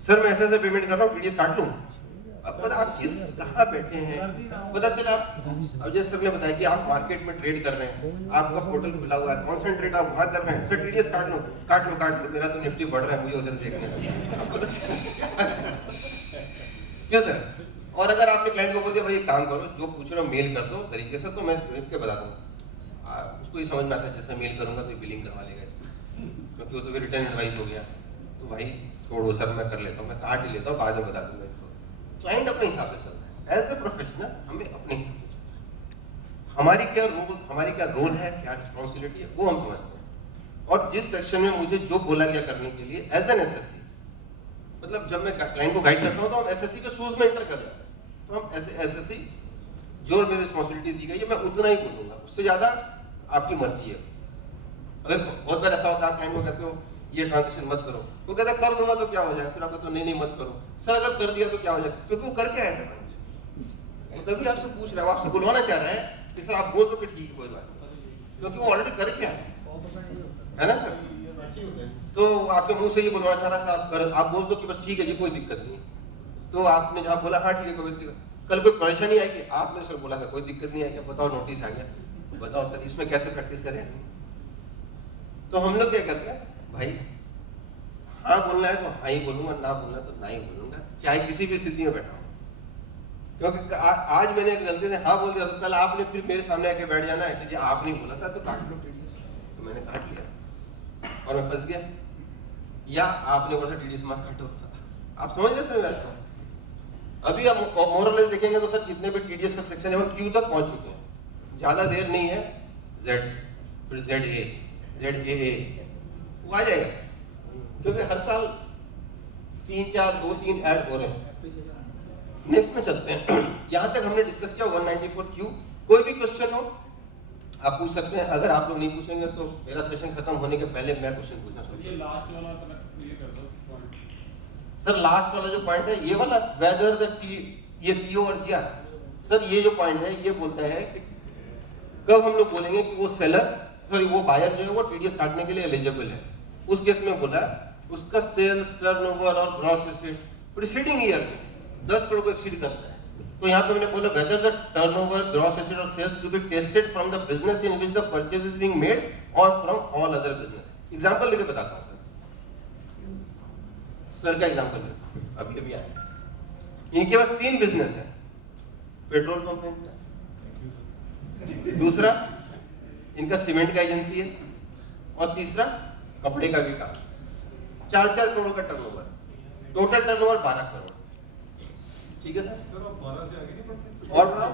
सर मैं ऐसे पेमेंट कर रहा हूँ, टीडीएस काट लूं। अब पता आप किस कहाँ बैठे हैं, पता चला आप, अब जैसे सर ने बताया कि आप मार्केट में ट्रेड कर रहे हैं, आपका पोर्टल खुला हुआ है, कॉन्सेंट्रेट आप वहां कर रहे हैं, सर टीडीएस काट लो, मेरा तो निफ्टी बढ़ रहा है, मुझे उधर देखना है। क्यों सर? और अगर आपने क्लाइंट को बोल दिया भाई एक काम करो, जो पूछ रहे हो मेल कर दो तरीके से, तो मैं देख के बता दूंगा, उसको ये समझ में आता है जैसे मेल करूंगा तो बिलिंग करवा लेगा इसको, क्योंकि वो तो रिटर्न एडवाइस हो गया, तो भाई छोड़ो सर मैं कर लेता हूँ, मैं काट ही लेता हूँ, बाद में बता दूंगा इसको। क्लाइंट अपने हिसाब से चलता है, एज ए प्रोफेशनल हमें अपने हिसाब से चलना है। हमारी क्या रोल है, क्या रिस्पॉन्सिबिलिटी है, वो हम समझते हैं। और जिस सेक्शन में मुझे जो बोला गया करने के लिए एज एन एसएससी, मतलब जब मैं क्लाइंट को गाइड करता हूँ तो हम एसएससी के शूज में एंटर कर जाते हैं, तो हम एसएससी जो मेरी रिस्पॉन्सिबिलिटी दी गई है मैं उतना ही बोलूंगा, उससे ज्यादा आपकी मर्जी है। अगर बहुत बार ऐसा होता है, आप क्लाइंट को कहते हो ये ट्रांजेक्शन मत करो, वो कहता है कर दूंगा तो क्या हो जाए, फिर आप कहते हो नहीं मत करो, सर अगर कर दिया तो क्या हो जाए, क्योंकि वो करके आया था ट्रांजेक्शन, वो तभी आपसे पूछ रहा है, वो आपसे बुलवाना चाह रहा है कि सर आप बोल दो कि ठीक है कोई बात नहीं, क्योंकि वो ऑलरेडी करके आया है। 100% यही होता है ना सर? तो आपके मुंह से ये बोलवाना चाह रहा सर, आप बोल दो कि बस ठीक है जी, कोई दिक्कत नहीं है। तो आपने जहाँ बोला हाँ ठीक है, कोई दिक्कत, कल कोई परेशानी आएगी, आपने सर बोला था कोई दिक्कत नहीं आएगी, बताओ नोटिस आ गया, बताओ सर इसमें कैसे प्रैक्टिस करें। तो हम लोग क्या करते हैं भाई, हाँ बोलना है तो हाँ ही बोलूंगा, ना बोलना तो ना ही बोलूंगा, चाहे किसी भी स्थिति में बैठा हूँ। क्योंकि आज मैंने एक गलती से हाँ बोल दिया तो कल आपने फिर मेरे सामने आके बैठ जाना है कि जी आप नहीं बोला था तो काट लो TDS। तो मैंने काट लिया और मैं फंस गया, या आपने बोला TDS मत काटो। आप समझ रहे सर? अभी आप मोरलेस देखेंगे तो सर जितने भी TDS का सेक्शन है वो Q तक पहुंच चुके हैं, ज्यादा देर नहीं है, Z फिर ZA ZAA वो आ जाएगा, क्योंकि हर साल 3-4 2-3 ऐड हो रहे हैं। नेक्स्ट में चलते हैं। यहाँ तक हमने डिस्कस किया 194Q। कोई भी क्वेश्चन हो आप पूछ सकते हैं, अगर आप लोग नहीं पूछेंगे तो मेरा सेशन खत्म होने के पहले मैं क्वेश्चन पूछना शुरू। ये लास्ट वाला क्लियर कर दो पॉइंट। सर लास्ट वाला जो पॉइंट है ये वाला, वेदर द ये PO और GR, सर ये जो पॉइंट है ये बोलता है कि कब हम लोग बोलेंगे कि वो सेलर सॉरी वो बायर जो है वो TDS काटने के लिए एलिजिबल है। उस केस में बोला उसका सेल्स टर्नओवर और ग्रॉस एसेट प्रीसीडिंग ईयर में 10 करोड़ को एक्सीड करता है। तो यहाँ पे मैंने बोला whether the turnover gross asset और sales to be tested from the business in which the purchase is being made और from all other business. Example लेके बताता हूँ सर का एग्जांपल लेता हूँ, अभी अभी आया। इनके पास 3 बिजनेस है, पेट्रोल पंप है इनका, दूसरा इनका सीमेंट का एजेंसी है और तीसरा कपड़े का भी काम। 4-4 करोड़ का टर्नओवर, टोटल टर्नओवर 12 करोड़। ठीक है सर? सर आप 12 से आगे नहीं बढ़ते? और बताओ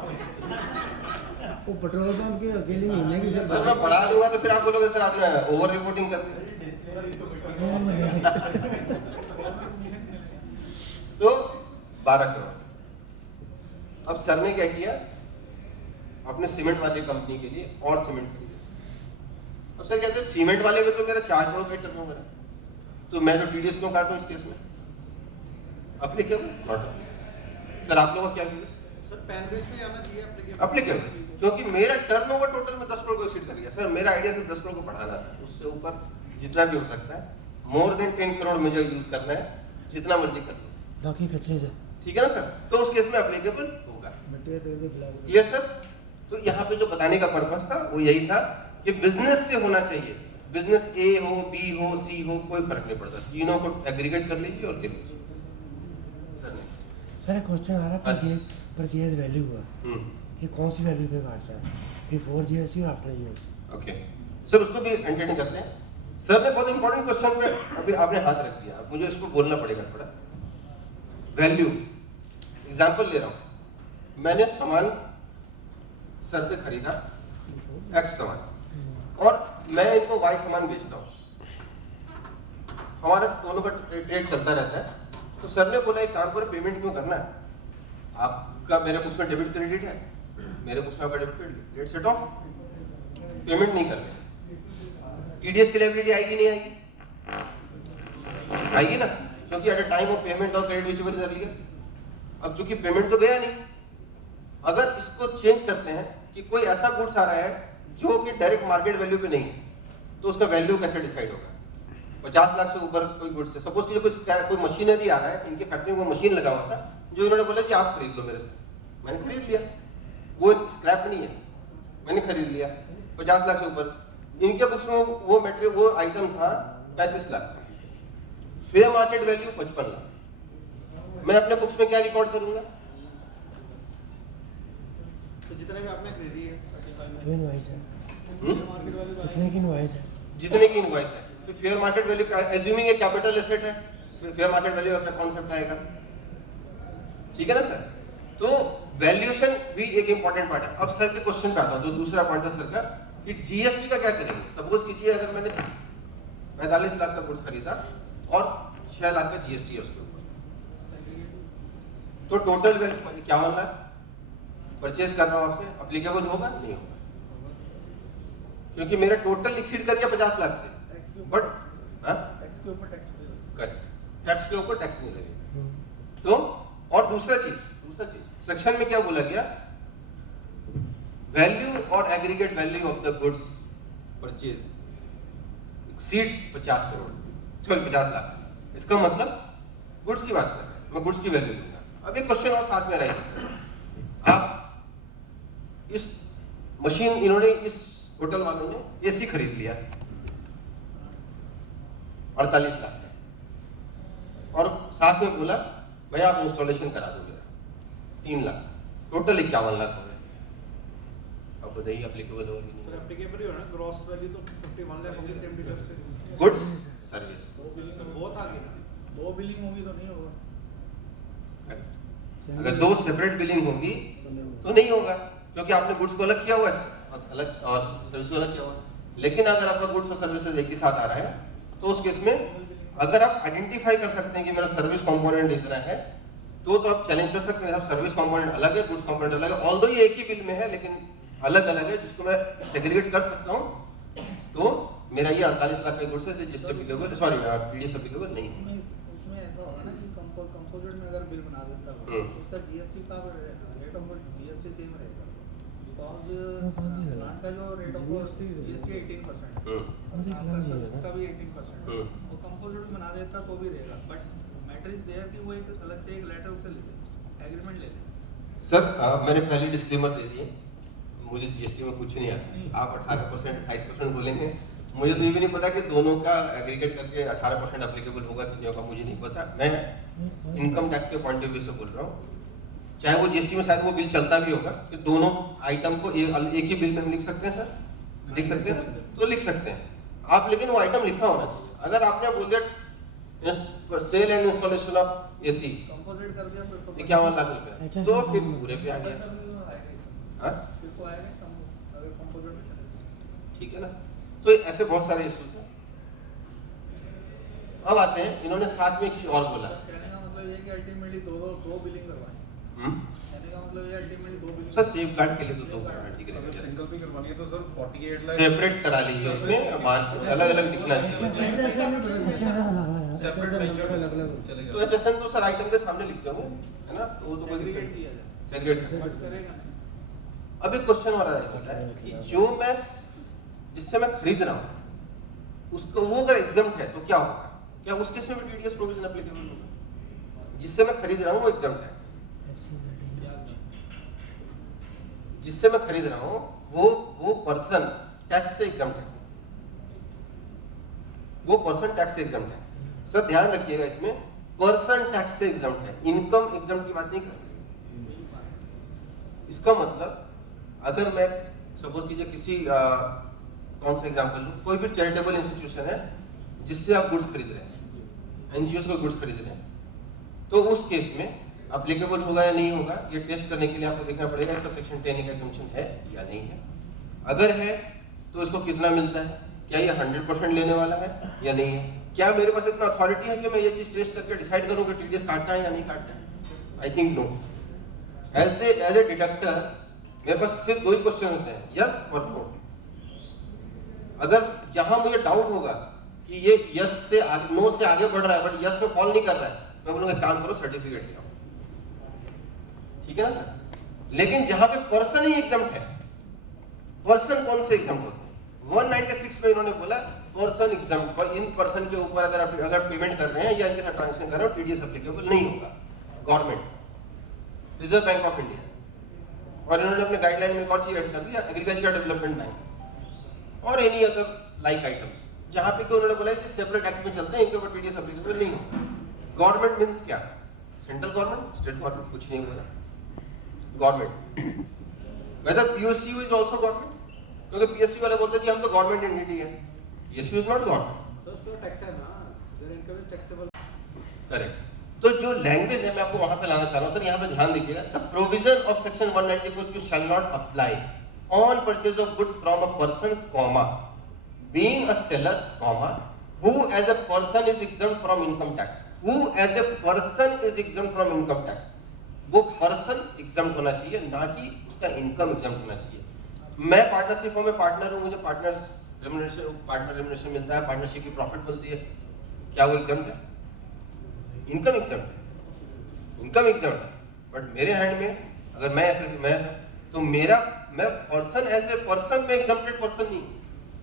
वो पेट्रोल पंप के अकेले महीने की सर, मैं बढ़ा दूंगा तो फिर आप बोलोगे सर आपने ओवर रिपोर्टिंग कर दी। तो 12 करोड़। अब सर ने क्या किया, अपने सीमेंट वाली कंपनी के लिए और सीमेंट खरीदा। अब सर कहते हैं सीमेंट वाले में तो मेरा 4 करोड़ का टर्नओवर है, तो मैं तो TDS क्यों काटूं इस केस में? अप्लीकेबल नॉट सर, आप लोगों को क्या किया? सर पैन बेस पे आना चाहिए अप्लीकेबल, क्योंकि मेरा टर्नओवर टोटल में 10 करोड़ को एक्सीड कर गया। सर मेरा आइडिया सिर्फ 10 करोड़ को बढ़ाना था, उससे ऊपर जितना भी हो सकता है, मोर देन 10 करोड़ मुझे यूज करना है, जितना मर्जी कर लो, बाकी कच्चे से ठीक है ना सर? तो उस केस में अप्लीकेबल होगा। मटेरियल तेल से ब्लैक क्लियर सर? तो यहाँ पे जो बताने का पर्पस था वो यही था कि बिजनेस से होना चाहिए, बिजनेस A हो, B हो, C हो, कोई फर्क नहीं पड़ता, तीनों को एग्रीगेट कर लीजिए और ले लीजिए। सर नहीं। सर एक क्वेश्चन आ रहा है, परचेज वैल्यू हुआ, ये कौन सी वैल्यू पे काटता है, बिफोर GST और आफ्टर GST? ओके सर, उसको भी एंटरटेन करते हैं। सर ने बहुत इंपॉर्टेंट क्वेश्चन पे अभी आपने हाथ रख दिया, मुझे इसको बोलना पड़ेगा थोड़ा। वैल्यू एग्जांपल ले रहा हूँ, मैंने सामान सर से खरीदा X सामान और मैं इनको Y सामान बेचता हूँ, हमारा दोनों का ट्रेड चलता रहता है। तो सर ने बोला एक काम करो, पेमेंट क्यों करना है, आपका मेरे बुक्स में डेबिट क्रेडिट है, मेरे बुक्स में आपका debit credit, let's set of, payment नहीं कर रहे, TDS की लायबिलिटी आएगी नहीं आएगी? आएगी ना, क्योंकि at a time of payment और क्रेडिट विच इज अर्लियर। अब चूंकि पेमेंट तो गया नहीं, अगर इसको चेंज करते हैं कि कोई ऐसा गुड्स आ रहा है जो कि डायरेक्ट मार्केट वैल्यू पे नहीं है, तो उसका वैल्यू कैसे डिसाइड होगा? 50 लाख से ऊपर कोई गुड्स है, सपोज कि जो कोई मशीनरी आ रहा है, इनकी फैक्ट्री में मशीन लगा हुआ था, जो इन्होंने बोला कि आप खरीद लो मेरे से, मैंने खरीद लिया, वो स्क्रैप नहीं है, मैंने खरीद लिया 50 लाख से ऊपर। इनके बुक्स में वो मटेरियल वो आइटम था 35 lakh, fair market value 55 lakh. मैं अपने बुक्स में क्या रिकॉर्ड करूंगा? तो जितने भी आपने खरीदी है जो इनवॉइस है, कितने की इनवॉइस है, जितने की इनवॉइस है, तो फेयर मार्केट वैल्यू एज्यूमिंग ए कैपिटल एसेट है, फेयर मार्केट वैल्यू का कॉन्सेप्ट आएगा, ठीक है ना सर? तो वैल्यूएशन भी एक इंपॉर्टेंट पार्ट है। अब सर के क्वेश्चन पे आता हूं, जो दूसरा पॉइंट था सर का कि GST का क्या करेंगे। सपोज कीजिए अगर मैंने 45 लाख का गुड्स खरीदा और 6 लाख का GST है उसके ऊपर, तो टोटल वैल्यू 51 लाख परचेज कर रहा हूं आपसे, अप्लीकेबल होगा नहीं होगा? क्योंकि मेरा टोटल एक्सीड कर गया 50 लाख से, बट टैक्स के ऊपर टैक्स टैक्स के ऊपर टैक्स नहीं लगेगा। तो और दूसरा चीज सेक्शन में क्या बोला गया, वैल्यू और aggregate value of the goods purchase seeds 50 crore, sorry 50 lakh. इसका मतलब गुड्स की बात कर रहे हैं, मैं गुड्स की वैल्यू दूंगा। अब एक क्वेश्चन और साथ में रहेगा, आप इस मशीन, इन्होंने इस होटल वालों ने एसी खरीद लिया 48 लाख में, और साथ में बोला भैया आप इंस्टॉलेशन करा दो मेरा 3 लाख, टोटल 51 लाख हो गए। अब बताइए एप्लीकेबल होगी सर नहीं? एप्लीकेबल ही हो ना, ग्रॉस वैल्यू तो 51 लाख होगी सेम डीलर से। गुड्स सर्विस, बहुत आगे ना, 2 बिलिंग होगी तो नहीं होगा। अगर 2 सेपरेट बिलिंग होगी तो नहीं होगा, क्योंकि आपने गुड्स को अलग किया हुआ है, अलग और सर्विस को अलग किया हुआ है। लेकिन अगर आपका गुड्स और सर्विसेज एक ही साथ आ रहा है तो उस केस में अगर आप आइडेंटिफाई कर सकते हैं कि मेरा सर्विस कंपोनेंट इतना है, तो आप चैलेंज कर सकते हैं साहब सर्विस कंपोनेंट अलग है, गुड्स कंपोनेंट अलग है, ऑल्दो ये एक ही बिल में है लेकिन अलग अलग है, जिसको मैं सेग्रीगेट कर सकता हूँ, तो मेरा ये 48 लाख का गुड्स है GST applicable, sorry PDS applicable नहीं है। उसमें ऐसा होगा ना कि कंपोजिट में अगर बिल बना देता है उसका जीएसटी का रेट ऑफ जीएसटी सेम रहेगा, बिकॉज प्लांट का जो रेट ऑफ जीएसटी 18%, सर्विस का भी 18%, वो कंपोजिट में बना देता तो भी रहेगा, बट मैटर इज देयर कि वो एक अलग से एक लेटर उससे ले ले, एग्रीमेंट ले ले। सर मैंने पहले डिस्क्लेमर दे दिए, मुझे जीएसटी में कुछ नहीं आता, आप 18% 28% बोलेंगे, मुझे तो ये भी नहीं पता कि दोनों का एग्रीगेट करके 18% एप्लीकेबल होगा कि नहीं होगा, मुझे नहीं पता। मैं इनकम टैक्स के पॉइंट ऑफ व्यू से बोल रहा हूँ, चाहे वो जीएसटी में शायद वो बिल चलता भी होगा कि दोनों आइटम को एक ही बिल में हम लिख सकते हैं सर, लिख सकते हैं, तो लिख सकते हैं आप, लेकिन वो आइटम लिखा होना चाहिए। अगर आपने बोल दिया sale and installation of AC composite कर दिया फिर तो 51 लाख रुपए, तो फिर पूरे पे आ गया। हाँ फिर तो आएगा अगर कंपोजिट में चलेगा। ठीक है ना, तो ऐसे बहुत सारे इश्यूज हैं। अब आते हैं, इन्होंने साथ में एक चीज और बोला, कहने का मतलब ये है कि अल्टीमेटली दो बिलिंग करवाएं। कहने का मतलब ये ultimately 2 billing sir safe guard के लिए तो 2 करना ठीक अगर रहेगा, सिंगल भी करवानी है तो सर 48 लाख सेपरेट करा लीजिए, उसमें अलग अलग दिखना चाहिए। सेपरेट मेंशन चलेगा। तो एचएसएन तो सर आइटम के सामने लिखते होंगे, है ना, तो वो तो कोई दिक्कत सेग्रीगेट नहीं, किया जाए, सेग्रीगेट। बट करेगा नहीं। अब एक क्वेश्चन और आता है कि जो मैं जिससे मैं खरीद रहा हूँ उसको वो अगर एग्जम्प्ट है तो क्या होगा, क्या उस केस में भी टीडीएस प्रोविजन एप्लीकेबल होगा? जिससे मैं खरीद रहा हूँ वो एग्जम्प्ट है, जिससे मैं खरीद रहा हूँ वो पर्सन टैक्स से एग्जम्प्ट है, वो पर्सन टैक्स से एग्जम्प्ट है। सर ध्यान रखिएगा, इसमें पर्सन टैक्स से एग्जम्प्ट है, इनकम एग्जम्प्ट की बात नहीं कर रहे। इसका मतलब अगर मैं सपोज कीजिए किसी कौन सा एग्जांपल लूं, कोई भी चैरिटेबल इंस्टीट्यूशन है जिससे आप गुड्स खरीद रहे हैं, एनजीओ को गुड्स खरीद रहे हैं, तो उस केस में एप्लीकेबल होगा या नहीं होगा, ये टेस्ट करने के लिए आपको देखना पड़ेगा इसका सेक्शन 10 का एग्जम्पशन है या नहीं है। अगर है तो इसको कितना मिलता है, क्या ये 100% लेने वाला है या नहीं है, क्या मेरे पास इतना अथॉरिटी है कि मैं ये चीज टेस्ट करके डिसाइड करूं कि टीडीएस काटना है या नहीं काटना है? I think no. As a deductor मेरे पास सिर्फ 2 ही क्वेश्चन होते हैं, यस और नो। अगर जहां मुझे डाउट होगा कि ये यस से आगे, नो से आगे बढ़ रहा है बट यस में फॉल नहीं कर रहा है, मैं बोलूंगा काम करो सर्टिफिकेट ले आओ, ठीक है ना सर। लेकिन जहां पे पर्सन ही एग्जम्प्ट है, पर्सन कौन से एग्जम्प्ट होते हैं? 196 में इन्होंने बोला पर्सन एग्जम्प्ट, और इन पर्सन के ऊपर अगर पेमेंट कर रहे हैं या इनके साथ ट्रांजेक्शन कर रहे हो टीडीएस एप्लीकेबल नहीं होगा। Government, reserve bank of India, और इन्होंने अपने गाइडलाइन में एक और चीज ऐड कर दिया, एग्रीकल्चर डेवलपमेंट बैंक और एनी अदर लाइक आइटम्स, जहां पे उन्होंने बोला कि सेपरेट एक्ट में चलते हैं, इनके ऊपर टीडीएस एप्लीकेबल नहीं होगा। गवर्नमेंट मींस क्या? सेंट्रल गवर्नमेंट, स्टेट गवर्नमेंट, कुछ नहीं बोला। Government, whether PSU is also government, क्योंकि पीएसयू वाले बोलते हैं कि हम तो गवर्नमेंट एंटिटी है, PSU is not government. Sir तो टैक्स है ना, there income is taxable. Correct. तो जो लैंग्वेज है मैं आपको वहां पे लाना चाह रहा हूं सर, यहाँ पे ध्यान दीजिएगा। The provision of section 194 shall not apply on purchase of goods from a person, comma, being a seller, comma, who as a person is exempt from income tax, who as a person is exempt from income tax। वो person exempt होना चाहिए, ना कि उसका income exempt होना चाहिए। मैं partnership में पार्टनर हूं, मुझे पार्टनर रेम्युनरेशन मिलता है, पार्टनरशिप की प्रॉफिट मिलती है, क्या वो एग्जम्प्ट है? इनकम एग्जम्प्ट है, इनकम एग्जम्प्ट है। बट मेरे हैंड में अगर मैं ऐसे मैं तो मैं पर्सन एज ए पर्सन में एग्जम्प्टेड पर्सन नहीं,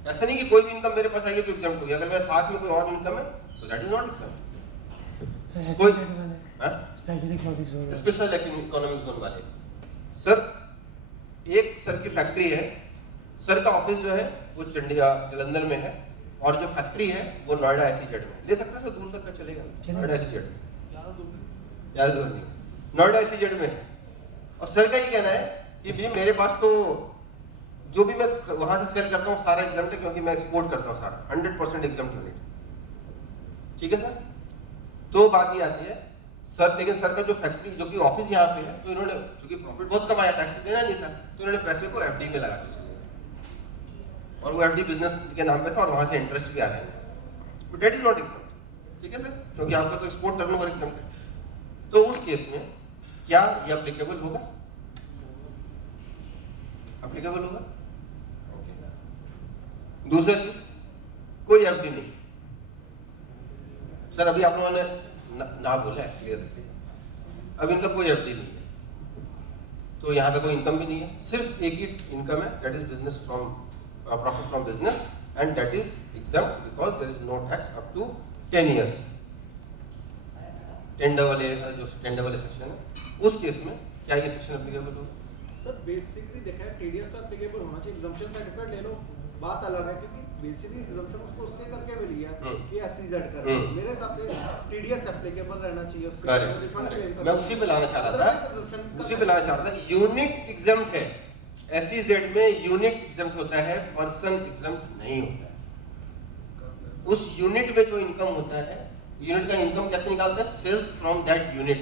ऐसा नहीं कि कोई भी इनकम मेरे पास आई है तो एग्जाम्प्ट हो गया, अगर मेरे साथ में कोई और इनकम है तो that is not exempt. Sir कोई- SEZ वाले हाँ? Special economic zone special economic zone वाले सर, एक सर की फैक्ट्री है, सर का ऑफिस जो है वो चंडीगढ़ जलंधर में है और जो फैक्ट्री है वो नोएडा SEZ में ले सकते हैं सर, दूर तक का चलेगा नोएडा SEZ में, ज़्यादा दूर नहीं, नोएडा SEZ में है। और सर का ये कहना है कि भाई मेरे पास तो जो भी मैं वहां से सेल करता हूँ सारा एग्जाम्प्ट है, क्योंकि मैं एक्सपोर्ट करता हूँ सारा 100% एग्जाम्प्ट यूनिट। ठीक है सर, तो बात ये आती है सर, लेकिन सर का जो फैक्ट्री जो कि ऑफिस यहाँ पे है, तो इन्होंने चूंकि प्रॉफिट बहुत कमाया, टैक्स देना नहीं था, तो इन्होंने पैसे को FD में लगा के चले गए और वो FD बिजनेस के नाम पे था और वहां से इंटरेस्ट भी आ रहा है, तो डेट इज नॉट एग्जाम्प्ट। ठीक है सर, क्योंकि आपका तो एक्सपोर्ट टर्नओवर एग्जाम्प्ट है। तो उस केस में क्या ये अप्लीकेबल होगा? अप्लीकेबल होगा। दूसरा चीज, कोई FD नहीं सर, अभी आप लोगों ने ना बोला है क्लियर रखिए, अब इनका कोई FD नहीं है, तो यहाँ पे कोई इनकम भी नहीं है, सिर्फ एक ही इनकम है, that is business from profit from business and that is exempt because there is no tax up to 10 years। 10AA जो 10AA सेक्शन है, उस केस में क्या ये सेक्शन एप्लीकेबल होगा? सर बेसिकली देखा है TDS तो एप्लीकेबल होना चाहिए, एग्जम्पशन सर्टिफिकेट ले लो बात अलग है, क्योंकि बेसिकली एग्जम्पशन उसको उसके करके मिली है कि SEZ कर, मेरे हिसाब से TDS एप्लीकेबल रहना चाहिए उसके। करेक्ट, मैं उसी पे लाना चाह रहा था, उसी पे लाना चाह रहा था। यूनिट एग्जाम्प्ट है, SEZ में यूनिट एग्जाम्प्ट होता है, पर्सन एग्जाम्प्ट नहीं होता है। उस यूनिट में जो इनकम होता है, यूनिट का इनकम कैसे निकालता है? Sales from that unit.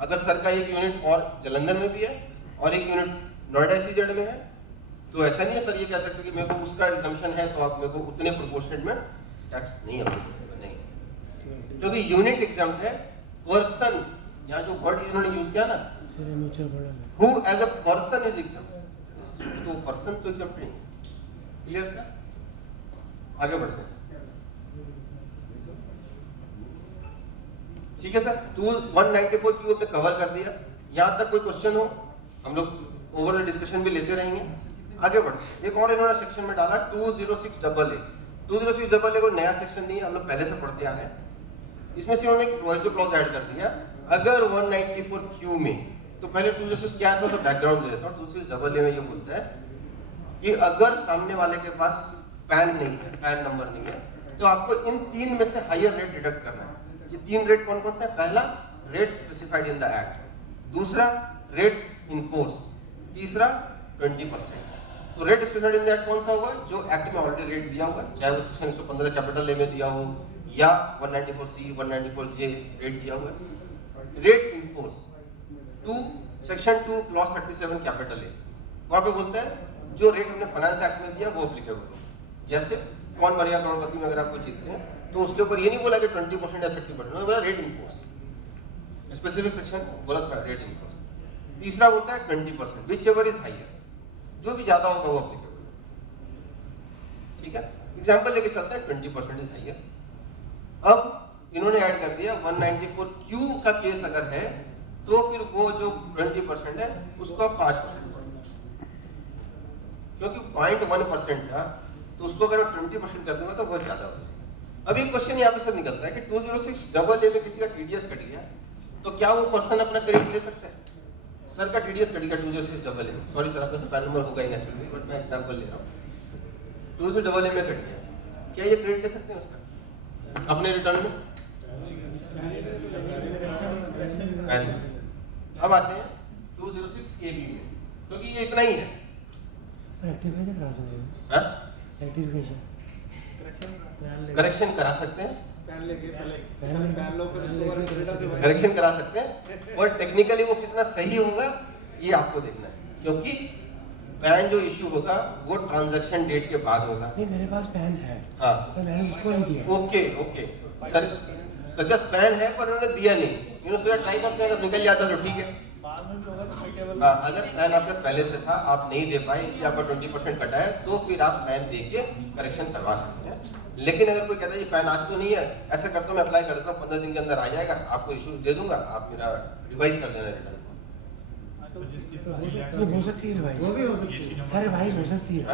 अगर सर का एक यूनिट और जलंधर में भी है और एक यूनिट नोएडा SEZ में है, तो ऐसा नहीं है सर ये कह सकते कि मेरे को उसका एग्जम्पशन है तो आप मेरे को उतने प्रोपोर्शनेट में टैक्स नहीं अप्लाई नहीं, क्योंकि यूनिट एग्जाम्प्ट है। पर्सन, यहाँ जो वर्ड इन्होंने यूज किया ना, mutual fund who as a person is exempt, तो पर्सन तो एग्जाम्प्ट नहीं। क्लियर सर, आगे बढ़ते हैं। ठीक है सर, 194 क्यू अपने कवर कर दिया। यहाँ तक कोई क्वेश्चन हो, हम लोग ओवरऑल डिस्कशन भी लेते रहेंगे। आगे बढ़ते, एक और इन्होंने सेक्शन में डाला 206AA। 206AA कोई नया सेक्शन नहीं है, हम लोग पहले से पढ़ते आ रहे हैं। इसमें से उन्होंने एक प्रोविजो क्लॉज ऐड कर दिया, अगर 194 में, तो पहले 206 क्या था तो बैकग्राउंड दे देता हूँ। 206AA में ये बोलता है कि अगर सामने वाले के पास पैन नहीं है, पैन नंबर नहीं है, तो आपको इन तीन में से हायर रेट डिडक्ट करना है। ये तीन रेट कौन कौन सा है? पहला rate specified in the act, दूसरा रेट इन फोर्स, तीसरा 20%। तो rate specified in the act कौन सा होगा? जो एक्ट में ऑलरेडी रेट दिया होगा, चाहे वो सेक्शन 115 कैपिटल ए में दिया हो या 194C 194J रेट दिया हुआ है। Rate in force 2 section 2 clause 37 capital A, वहां पे बोलता है जो रेट हमने फाइनेंस एक्ट में दिया वो एप्लीकेबल हो। जैसे कौन बनेगा करोड़पति में अगर आपको जीतते हैं, तो उसके ऊपर ये नहीं बोला कि 20% या 30%, उन्होंने बोला rate in force, specific section बोला था रेट इन फोर्स। तीसरा बोलता है 20%, विच एवर इज हाइयर, जो भी ज्यादा होगा वो एप्लीकेबल। ठीक है, एग्जांपल लेके चलते हैं, 20% इज हाइयर। अब इन्होंने ऐड कर दिया 194Q का केस अगर है तो फिर वो जो 20% है उसको आप 5%, क्योंकि 0.1% था तो उसको अगर मैं 20% कर दूंगा तो बहुत ज्यादा हो जाएगा। अब एक क्वेश्चन यहाँ पे सर निकलता है कि 206AA में किसी का TDS कट गया तो क्या वो पर्सन अपना क्रेडिट ले सकता है? सर का TDS कट गया 206AA में, सॉरी सर आपका पैन नंबर होगा ही नेचुरली, बट मैं एग्जांपल ले रहा हूँ। 206AA में कट गया, क्या ये क्रेडिट ले सकते हैं उसका अपने रिटर्न में? अब आते हैं 206AB में, क्योंकि ये इतना ही है। रेक्टिफिकेशन करा सकते हैं, हाँ? रेक्टिफिकेशन करेक्शन करा सकते हैं, पैन लेके पहले पैन लो फिर उसको रिटर्न दो। करेक्शन करा सकते हैं, और टेक्निकली वो कितना सही होगा ये आपको देखना है, क्योंकि पैन जो इश्यू होगा वो ट्रांजैक्शन डेट के बाद होगा। नहीं, मेरे पास पैन है, हाँ, पर मैंने उसको नहीं दिया। ओके ओके सर, सर का पैन है पर उन्होंने दिया नहीं, इन्होंने सोचा ट्राई करते हैं, अगर निकल जाता तो ठीक है। बाद में भी होगा तो मीटेबल। हाँ, अगर पैन आपके पहले से था, आप नहीं दे पाए इसलिए आपका 20% कटा है, तो फिर आप पैन दे के करेक्शन करवा सकते हैं। लेकिन अगर कोई कहता है ये पैन आज तो नहीं है, ऐसा करता हूँ मैं अप्लाई कर देता हूँ, 15 दिन के अंदर आ जाएगा, आपको इशू दे दूंगा, आप मेरा रिवाइज कर देना रिटर्न को। वो हो सकती है रिवाइज, वो भी हो सकती है सर, रिवाइज हो सकती है।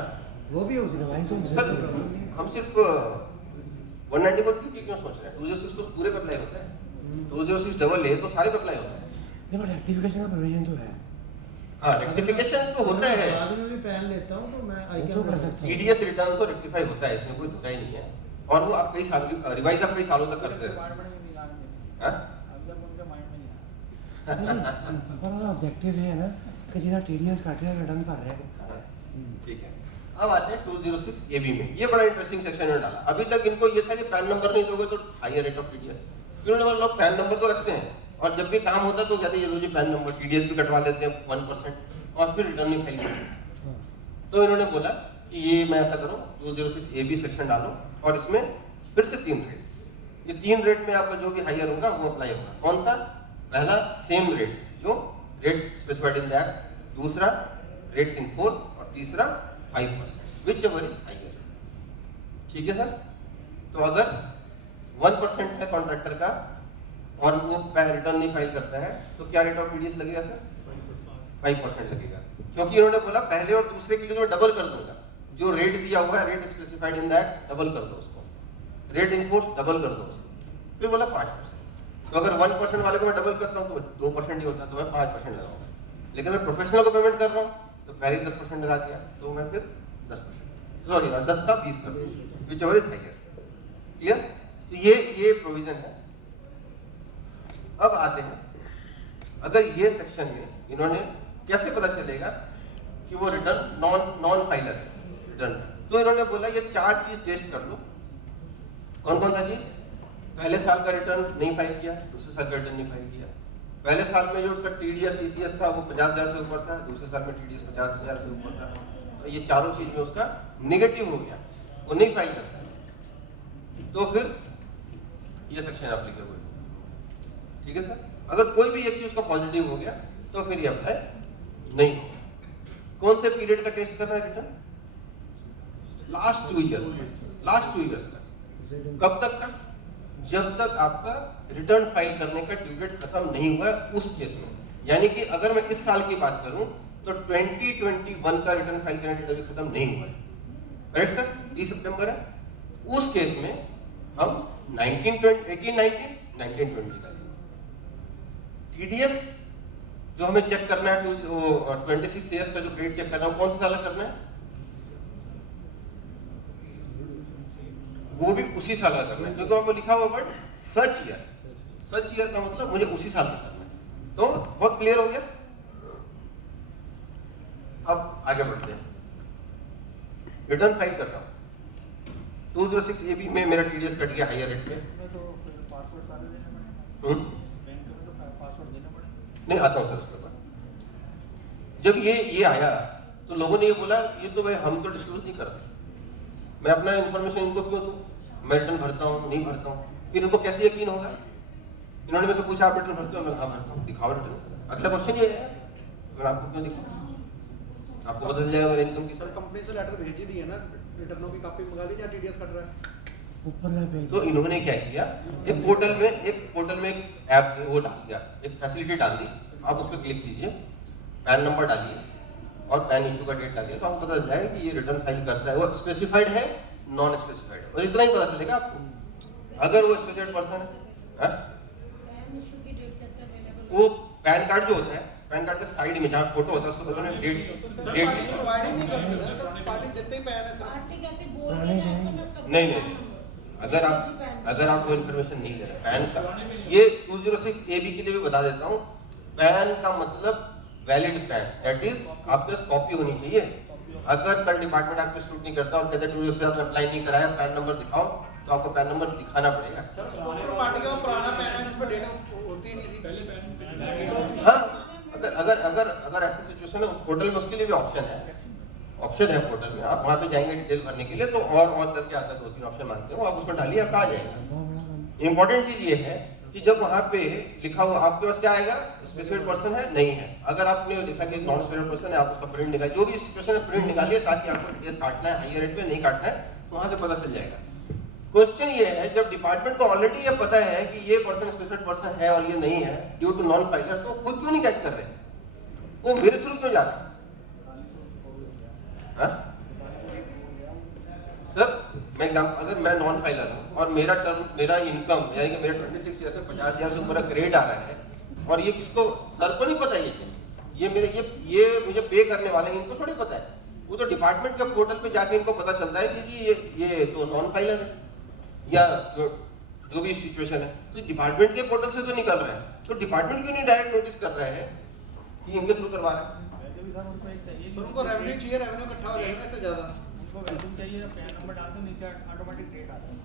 वो भी हो रिवाइज हो सर हम सिर्फ 190 को क्यों सोच रहे हैं? 206 तो पूरे पे अप्लाई होता है, 206 डबल ए तो सारे पे अप्लाई होता है। नहीं बट रेक्टिफिकेशन का प्रोविजन तो है, हाँ रेक्टिफिकेशन तो होता है, बाद में भी पैन लेता हूँ तो मैं वो तो कर सकते हैं। ईडीएस रिटर्न तो रेक्टिफाई होता है, इसमें कोई धोखा ही नहीं है। और वो आप कई साल रिवाइज आप कई सालों तक करते रहे। डिपार्टमेंट में भी ध्यान देते हाँ? अंदर उनके माइंड में नहीं आया। पर ऑब्जेक्टिव है ना कि जितना टीडीएस काट रहे हैं रिटर्न कर रहे हैं। ठीक है, अब आते हैं 206 AB में। ये बड़ा इंटरेस्टिंग सेक्शन में डाला। अभी तक इनको ये था कि पैन नंबर नहीं दोगे तो हायर रेट ऑफ टीडीएस। इन्होंने लोग पैन नंबर तो रखते हैं और जब भी काम होता है तो कहते हैं ये लो जी पैन नंबर, टीडीएस भी कटवा लेते हैं 1% और फिर रिटर्न नहीं फाइल करते। तो इन्होंने बोला कि ये मैं ऐसा करूँ 206 AB सेक्शन डालो और इसमें फिर से 3 रेट, ये 3 रेट में आपका जो भी हायर होगा वो अप्लाई होगा। कौन सा? पहला सेम रेट जो rate specified in the act, दूसरा रेट इन फोर्स और तीसरा 5% विच एवर इज हायर। ठीक है सर? तो अगर 1% है कॉन्ट्रैक्टर का और वो रिटर्न नहीं फाइल करता है तो क्या रेट ऑफ टीडीएस लगेगा सर? 5% लगेगा, क्योंकि इन्होंने बोला पहले और दूसरे के लिए तो मैं डबल कर दूंगा। जो रेट दिया हुआ है rate specified in that double कर दो उसको, रेट इन फोर्स डबल कर दो उसको। फिर बोला 5%। तो अगर 1% वाले को मैं डबल करता हूँ तो 2% ही होता है, तो मैं 5% लगाऊंगा। लेकिन मैं प्रोफेशनल को पेमेंट कर रहा हूँ तो पहले 10% लगा दिया, तो मैं फिर 10%, सॉरी 10 का 20 कर दूँ, whichever is higher. Clear? तो ये प्रोविजन है। अब आते हैं, अगर ये सेक्शन में इन्होंने कैसे पता चलेगा कि वो रिटर्न नॉन फाइलर है रिटर्न का, तो इन्होंने बोला ये 4 चीज टेस्ट कर लो। कौन कौन सा चीज? पहले साल का रिटर्न नहीं फाइल किया, दूसरे साल का रिटर्न नहीं फाइल किया। पहले साल में जो उसका टीडीएस टीसीएस था वो 50,000 से ऊपर था, दूसरे साल में टीडीएस 50,000 से ऊपर था। तो ये चारों चीज में उसका नेगेटिव हो गया, वो नहीं फाइल करता है, तो फिर ये सेक्शन एप्लीकेबल। ठीक है सर? अगर कोई भी एक चीज उसका पॉजिटिव हो गया तो फिर ये अप्लाई नहीं होगा। कौन से पीरियड का टेस्ट करना है रिटर्न? लास्ट 2 इयर्स का। कब तक का? जब तक आपका रिटर्न फाइल करने का ड्यू डेट खत्म नहीं हुआ है उस केस में। यानी कि अगर मैं इस साल की बात करूं तो 2021 का रिटर्न फाइल करने का अभी खत्म नहीं हुआ है, करेक्ट सर? 30 सितंबर है। उस केस में हम 19-20 का टीडीएस जो हमें चेक करना है, 26 ईयर्स का जो ग्रेड चेक करना है वो कौन सा साल करना है? वो भी उसी साल का करना है, क्योंकि वहां पर लिखा हुआ वर्ड सच ईयर का मतलब मुझे उसी साल का करना है। तो बहुत क्लियर हो गया। अब आगे बढ़ते हैं। रिटर्न फाइल कर रहा हूं 206 AB में मेरा टीडीएस कट गया हायर रेट पे। इसमें तो फिर पासवर्ड सारे देने पड़ेंगे। बैंक में तो पासवर्ड देने पड़ेंगे। नहीं आता हूं सर उसके बाद। जब ये आया तो लोगों ने ये बोला ये तो भाई हम तो डिस्क्लोज नहीं करते, मैं अपना इंफॉर्मेशन इनको क्यों दूं? मैं रिटर्न भरता हूँ नहीं भरता हूँ, फिर इनको कैसे यकीन होगा? इन्होंने मुझसे पूछा आप रिटर्न भरते हो? मैं हाँ भरता हूँ, दिखाओ रिटर्न। अगला क्वेश्चन ये है मैं आपको क्यों दिखाऊं? आपको पता चल जाएगा मेरे इनकम की। सर कंपनी से लेटर भेज ही दी है ना, रिटर्नों की कॉपी मंगा दी या टीडीएस कट रहा है ऊपर ना पे तो इन्होंने क्या किया, एक पोर्टल में एक ऐप वो डाल दिया, एक फैसिलिटी डाल दी। आप उस पर क्लिक कीजिए, पैन नंबर डालिए और पैन इशू का डेट डालिए, तो आपको पता चल जाएगा कि ये रिटर्न फाइल करता है, वो स्पेसिफाइड है नॉन स्पेसिफाइड है, और इतना ही पता चलेगा आपको। अगर वो स्पेसिफाइड पर्सन है, पैन इशू की डेट कैसे अवेलेबल? वो पैन कार्ड जो होता है, पैन कार्ड के साइड में जहाँ फोटो होता है उसको उन्होंने डेट पार्टी प्रोवाइड ही नहीं करती ना सर, पार्टी देते ही पैन है सर। पार्टी कहती बोल के एसएमएस करते नहीं, अगर आप वो इन्फॉर्मेशन नहीं दे रहे पैन का, ये 206 AB के लिए भी बता देता हूँ। पैन का मतलब वैलिड पैन, दैट इज आपके पास कॉपी होनी चाहिए। अगर कल डिपार्टमेंट आपको स्क्रूटनी करता है और कहते हैं 206 आपने अप्लाई नहीं कराया, पैन नंबर दिखाओ, तो आपको पैन नंबर दिखाना पड़ेगा। सर स्पॉन्सर पार्टी का पुराना पैन है जिसमें डेट होती ही नहीं थी। पहले पैन हाँ, अगर ऐसी सिचुएशन है पोर्टल में उसके लिए भी ऑप्शन है पोर्टल में। आप वहाँ पे जाएंगे डिटेल भरने के लिए, तो और करके आता है 2-3 ऑप्शन मांगते हो, आप उसमें डालिए, आपका आ जाएगा। इंपॉर्टेंट चीज ये है कि जब वहाँ पे लिखा हुआ आपके पास क्या आएगा, स्पेसिफिक पर्सन है नहीं है। अगर आपने लिखा कि नॉन स्पेसिफिक पर्सन है, आप उसका प्रिंट निकालिए, जो भी सिचुएशन है प्रिंट निकालिए, ताकि आपको डिटेल्स काटना है हायर रेट पे नहीं काटना है, वहाँ से पता चल जाएगा। क्वेश्चन ये है, जब डिपार्टमेंट को ऑलरेडी ये पता है कि ये पर्सन स्पेसिफिक पर्सन है और ये नहीं है ड्यू टू नॉन फाइलर, तो खुद क्यों नहीं कैच कर रहे? वो मेरे थ्रू क्यों जा रहा है? एग्जाम्पल, अगर मैं नॉन फाइलर हूँ और मेरा इनकम यानी कि मेरा 26 ईयर से 50,000 से ऊपर का ग्रेड आ रहा है, और ये किसको, सर को नहीं पता ये चीज़, ये मुझे पे करने वाले हैं, इनको थोड़ी पता है। वो तो डिपार्टमेंट के पोर्टल पे जाके इनको पता चलता है कि ये तो नॉन फाइलर है या जो भी सिचुएशन है, तो डिपार्टमेंट के पोर्टल से तो निकल रहा है, तो डिपार्टमेंट क्यों नहीं डायरेक्ट नोटिस कर रहा है कि इनके थ्रू करवा रहा है। वैसे भी सर उनको एक चाहिए तो उनको रेवेन्यू चाहिए, रेवेन्यू इकट्ठा हो जाएगा इससे ज़्यादा। उनको वैल्यू चाहिए, पैन नंबर डालते नीचे ऑटोमेटिक रेट आता है।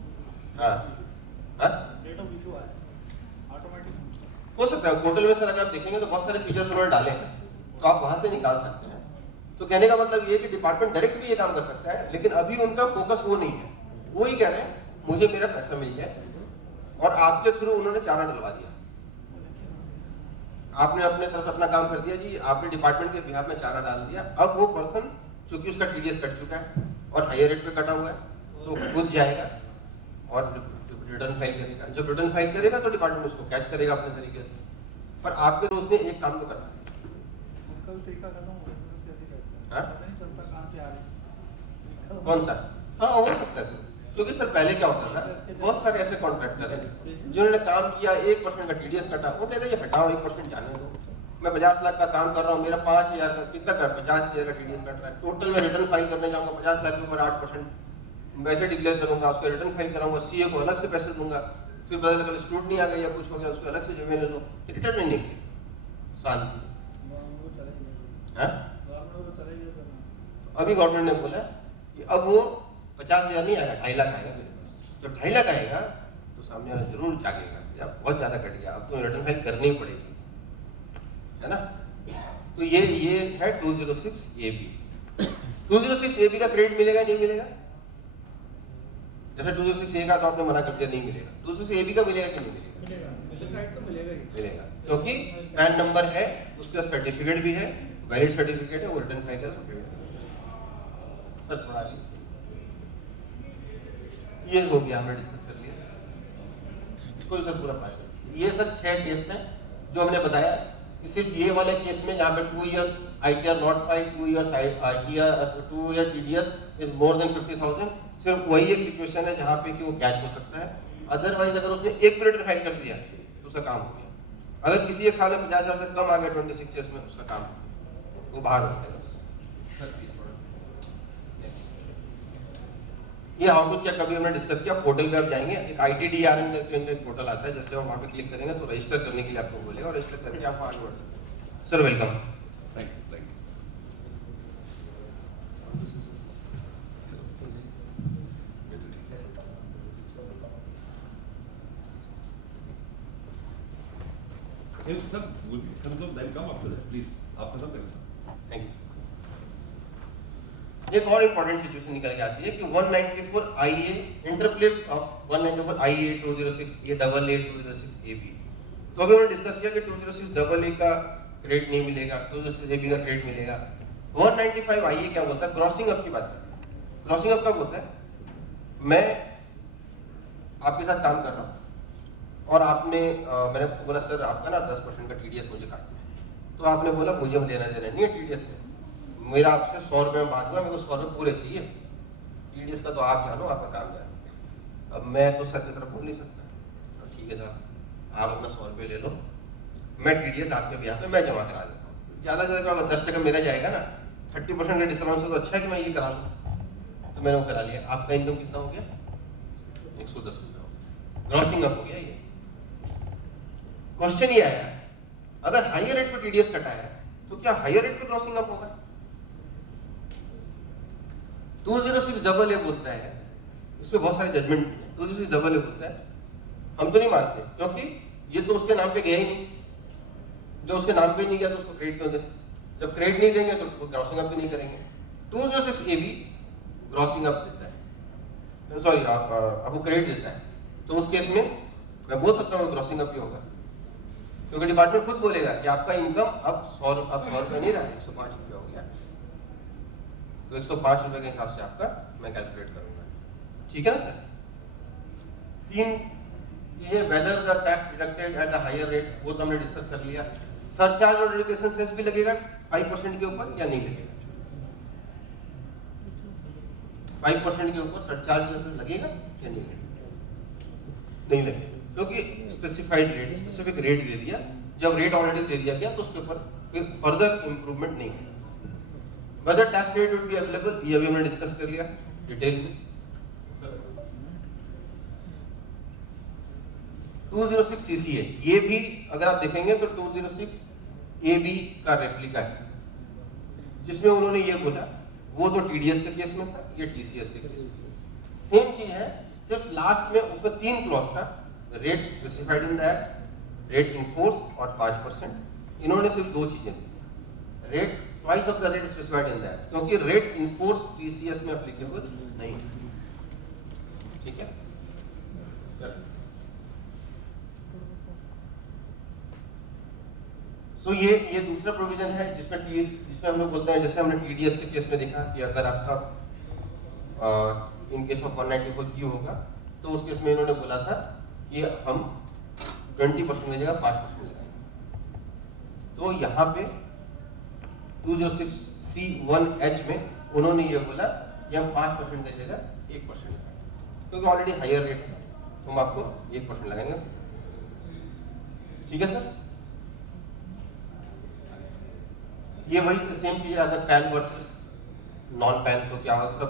हाँ हाँ, रेट ऑफ इशू आया ऑटोमेटिक। हो सकता है पोर्टल में सर अगर आप देखेंगे तो बहुत सारे फीचर्स उन्होंने डाले हैं, तो आप वहां से निकाल सकते हैं। तो कहने का मतलब ये कि डिपार्टमेंट डायरेक्ट भी ये काम कर सकता है, लेकिन अभी उनका फोकस वो नहीं है। वो ही कह रहे हैं मुझे मेरा पैसा मिल जाए, और आपके थ्रू उन्होंने चारा डलवा दिया। आपने अपने तरफ अपना काम कर दिया जी, आपने डिपार्टमेंट के बिहाफ में चारा डाल दिया। अब वो पर्सन चूंकि उसका टीडीएस कट चुका है और हायर रेट पे कटा हुआ है, तो खुद जाएगा और रिटर्न फाइल करेगा। जब रिटर्न फाइल करेगा तो डिपार्टमेंट उसको कैच करेगा अपने तरीके से। पर आपके तो उसने एक काम तो करना है। उनका तरीका खत्म हो गया, कैसे कैसे हाँ? पता नहीं चलता कहाँ से आ रही। कौन सा? हाँ, हो सकता है सर, क्योंकि सर पहले क्या होता था, बहुत सारे ऐसे कॉन्ट्रैक्टर हैं जिन्होंने काम किया, 1% का टीडीएस कटा, वो कहते हैं हटाओ 1% जाने दो, मैं 50 लाख का काम कर रहा हूँ, मेरा 5,000 का कितना कर 50,000 का टीडीएस कट रहा है, टोटल में रिटर्न फाइल करने जाऊंगा 50 लाख के ऊपर 8% वैसे डिक्लेयर करूंगा, उसका रिटर्न फाइल कराऊंगा, सीए को अलग से पैसे दूंगा, फिर पता लगा स्टूडेंट नहीं आ गई या कुछ हो गया, उसको अलग से जमीन दो, रिटर्न नहीं निकली, शांति। अभी गवर्नमेंट ने बोला कि अब वो 50,000 नहीं आएगा, 2.5 लाख आएगा मेरे पास। जब 2.5 लाख आएगा तो सामने वाला जरूर जागेगा, या बहुत ज्यादा कट गया, अब तो रिटर्न फाइल करनी ही पड़ेगी, है ना। तो ये है 206 AB। 206 AB का क्रेडिट मिलेगा नहीं मिलेगा? जैसे 206 A का तो आपने मना कर दिया नहीं मिलेगा, 206 AB का मिलेगा कि नहीं मिलेगा? तो मिलेगा ही। मिलेगा, क्योंकि पैन नंबर है, उसका सर्टिफिकेट भी है, वैलिड सर्टिफिकेट है, वो रिटर्न फाइल का सर्टिफिकेट। सर थोड़ा आगे, ये हो गया, हमने डिस्कस कर लिया। इसको सर पूरा पार्ट, ये सर 6 टेस्ट हैं जो हमने बताया कि सिर्फ ये वाले केस में जहाँ पे 2 years ITR not file, 2 years ITR 2 year TDS is more then 50,000, सिर्फ वही एक सिचुएशन है जहाँ पे कि वो कैच हो सकता है। अदरवाइज अगर उसने एक भी रिटर्न फाइल कर दिया तो उसका काम हो गया। अगर किसी एक साल में 50,000 से कम आ गया 26 years में, उसका काम वो बाहर हो गया। ये हाउ टू चेक अभी हमने डिस्कस किया, पोर्टल पे आप जाएंगे, एक ITDRM करके पोर्टल आता है, जैसे हम वहाँ पे क्लिक करेंगे तो रजिस्टर करने के लिए आपको बोलेगा, और रजिस्टर करके आप आगे बढ़ सकते हैं। Sir welcome. Sir, welcome after that, please. आपका सब करें सर। Thank you. एक और इंपॉर्टेंट सिचुएशन निकल के आती है कि 194 IA interplay of 194 IA 206 A AA 206 AB। तो अभी हमने डिस्कस किया कि 206 AA का क्रेडिट नहीं मिलेगा, 206 AB का क्रेडिट मिलेगा। 195 IA क्या होता है? ग्रॉसिंग अप की बात करते हैं। ग्रॉसिंग अप कब होता है? मैं आपके साथ काम कर रहा हूँ और आपने मैंने बोला सर आपका ना 10% का TDS मुझे काटना है, तो आपने बोला मुझे लेना देना नहीं है TDS से, मेरा आपसे 100 रुपये में बात हुआ, मेरे को 100 रुपये पूरे चाहिए, TDS का तो आप जानो, आपका काम जानो। अब मैं तो सर की तरफ बोल नहीं सकता, तो ठीक है साहब आप अपना 100 रुपये ले लो, मैं TDS आपके ब्याह पे मैं जमा करा देता हूँ। ज़्यादा से ज़्यादा 10% मेरा जाएगा ना, 30% का डिस्काउंट से तो अच्छा है कि मैं ये करा लूँ। तो मैंने वो करा लिया। आपका इनकम कितना हो गया? 110 रुपये हो गया, ग्रॉसिंग अप हो गया। ये क्वेश्चन ये आया, अगर हायर रेट पे TDS कटा है तो क्या हायर रेट पे ग्रॉसिंग अप होगा? 206 AA बोलता है, इसमें बहुत सारे जजमेंट है। 206 AA बोलता है हम तो नहीं मानते, क्योंकि ये तो उसके नाम पे गया ही नहीं, जो उसके नाम पे नहीं गया तो उसको क्रेडिट क्यों दें? जब क्रेडिट नहीं देंगे तो ग्रॉसिंग अप भी नहीं करेंगे। 206 AB ग्रॉसिंग अप देता है, सॉरी आपको क्रेडिट देता है, तो उस केस में मैं बोल सकता हूँ ग्रॉसिंग अप ही होगा, क्योंकि डिपार्टमेंट खुद बोलेगा कि आपका इनकम अब 100 रुपये नहीं रहा, 105 रुपये हो गया, तो 105 रुपये के हिसाब से आपका मैं कैलकुलेट करूंगा। ठीक है ना सर? 3 चीजें, whether the tax deducted at the higher rate, वो तो हमने डिस्कस कर लिया। सरचार्ज और एजुकेशन सेस भी लगेगा 5% के ऊपर या नहीं लगेगा? 5% के ऊपर सरचार्ज लगेगा या नहीं लगेगा? नहीं लगेगा, क्योंकि स्पेसिफाइड रेट, स्पेसिफिक रेट दे दिया। जब रेट ऑलरेडी दे दिया गया तो उसके ऊपर फिर फर्दर इंप्रूवमेंट नहीं है। Whether tax rate would be available, ये अभी हमने डिस्कस कर लिया डिटेल में। 206 CCA, ये भी अगर आप देखेंगे तो 206 AB का रेप्लिका है, जिसमें उन्होंने ये बोला, वो तो TDS के केस में था, ये TCS के केस में सेम चीज है, सिर्फ लास्ट में उसमें 3 क्लॉज था, rate specified in that, rate in force और 5%। इन्होंने सिर्फ 2 चीजें दी, rate twice of the rate specified in that, क्योंकि रेट इन फोर्स TCS में एप्लीकेबल नहीं है। ठीक है, तो ये दूसरा प्रोविजन है जिसमें हम लोग बोलते हैं, जैसे हमने TDS के केस में देखा कि अगर आपका इन केस ऑफ 194Q होगा तो उस केस में इन्होंने बोला था कि हम 20% की जगह 5% लगाएंगे। तो यहाँ पे 206C1H में उन्होंने ये बोला कि हम 5% की जगह 1% लगाएंगे, क्योंकि ऑलरेडी हायर रेट है, तो हम आपको 1% लगाएंगे। ठीक है सर, ये वही सेम चीज है। अगर पैन वर्सेस नॉन पैन तो क्या होगा,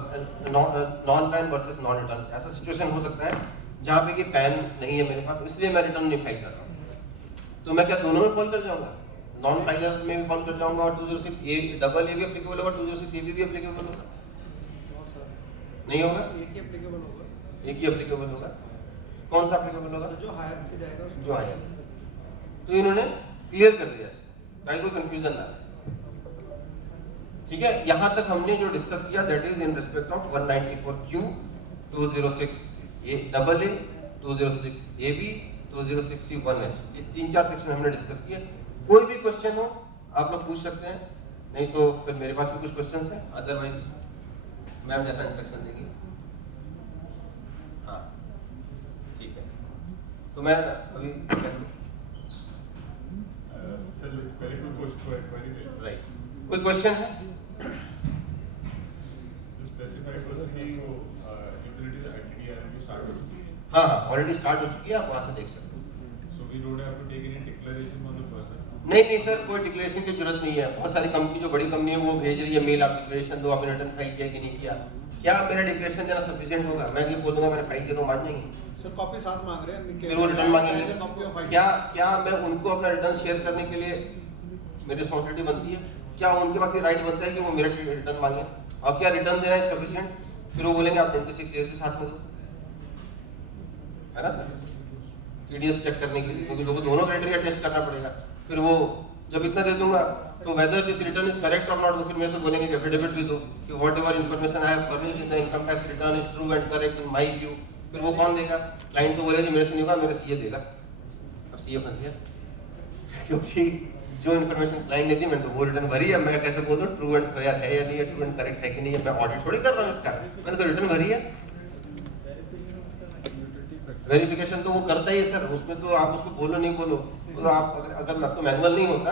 non pan versus non return, ऐसा सिचुएशन हो सकता है जहाँ पे कि पैन नहीं है मेरे पास, इसलिए मैं रिटर्न नहीं फाइल कर रहा हूँ, तो मैं क्या दोनों में फॉल कर जाऊंगा? नॉन फाइलर में भी फॉल कर जाऊंगा और 206A डबल ए भी एप्लीकेबल होगा, 206AB भी एप्लीकेबल होगा? नहीं होगा, एक ही एप्लीकेबल होगा। एक ही एप्लीकेबल होगा। कौन सा एप्लीकेबल होगा? जो हायर पे जाएगा, जो हायर। तो इन्होंने क्लियर कर दिया ताकि कोई कंफ्यूजन ना रहे। ठीक है, यहां तक हमने जो डिस्कस किया that is in respect of 194Q, 206A double A, 206AB, 206C1H, ये 3-4 सेक्शन हमने डिस्कस किया। कोई भी क्वेश्चन हो आप लोग पूछ सकते हैं, नहीं तो फिर मेरे पास भी कुछ क्वेश्चंस हैं, अदरवाइज मैम जैसा इंस्ट्रक्शन देगी। हाँ ठीक है, तो मैं अभी राइट, कोई क्वेश्चन है? हाँ हाँ ऑलरेडी स्टार्ट हो चुकी है, आप वहाँ से देख सकते हैं। नहीं सर, कोई डिक्लेरेशन की जरूरत नहीं है। बहुत सारी कंपनी, जो बड़ी कंपनी है वो भेज रही है मेल, आप डिक्लेरेशन दो, आपने रिटर्न फाइल किया कि नहीं किया। क्या मेरा डिक्लेरेशन देना सफिशिएंट होगा? मैं ये बोल दूंगा मैंने फाइल किया तो मान जाएंगे? सर कॉपी साथ मांग रहे हैं, फिर वो रिटर्न मांगेंगे। क्या मैं उनको अपना रिटर्न शेयर करने के लिए मेरी रिस्पॉन्सिबिलिटी बनती है? क्या उनके पास ये राइट बनता है कि वो मेरा रिटर्न मांगे? और क्या रिटर्न देना है सफिशिएंट? फिर वो बोलेंगे आप 26 ईयर्स के साथ में दो, है ना सर, TDS चेक करने के लिए, क्योंकि लोगों दोनों क्राइटेरिया टेस्ट करना पड़ेगा। फिर वो जब इतना दे दूंगा तो whether this return is correct और नॉट, वो फिर मेरे से बोलेंगे कि एफिडेविट भी दो कि what ever information I have furnished in the income tax return is true and correct in my view. फिर वो कौन देगा? क्लाइंट तो बोलेगा मेरे से नहीं होगा, मेरे CA देगा। अब CA फंस गया, क्योंकि जो इन्फॉर्मेशन क्लाइंट ने दी मैंने तो वो रिटर्न भरी है, मैं कैसे बोल दूं ट्रू एंड फेयर है या नहीं है, ट्रू एंड करेक्ट है कि नहीं है? मैं ऑडिट थोड़ी कर रहा हूँ इसका, मैंने तो रिटर्न भरी है। वेरिफिकेशन तो वो करता ही है सर, उसमें तो आप उसको बोलो नहीं बोलो, तो आप अगर आपको मैनुअल नहीं होता,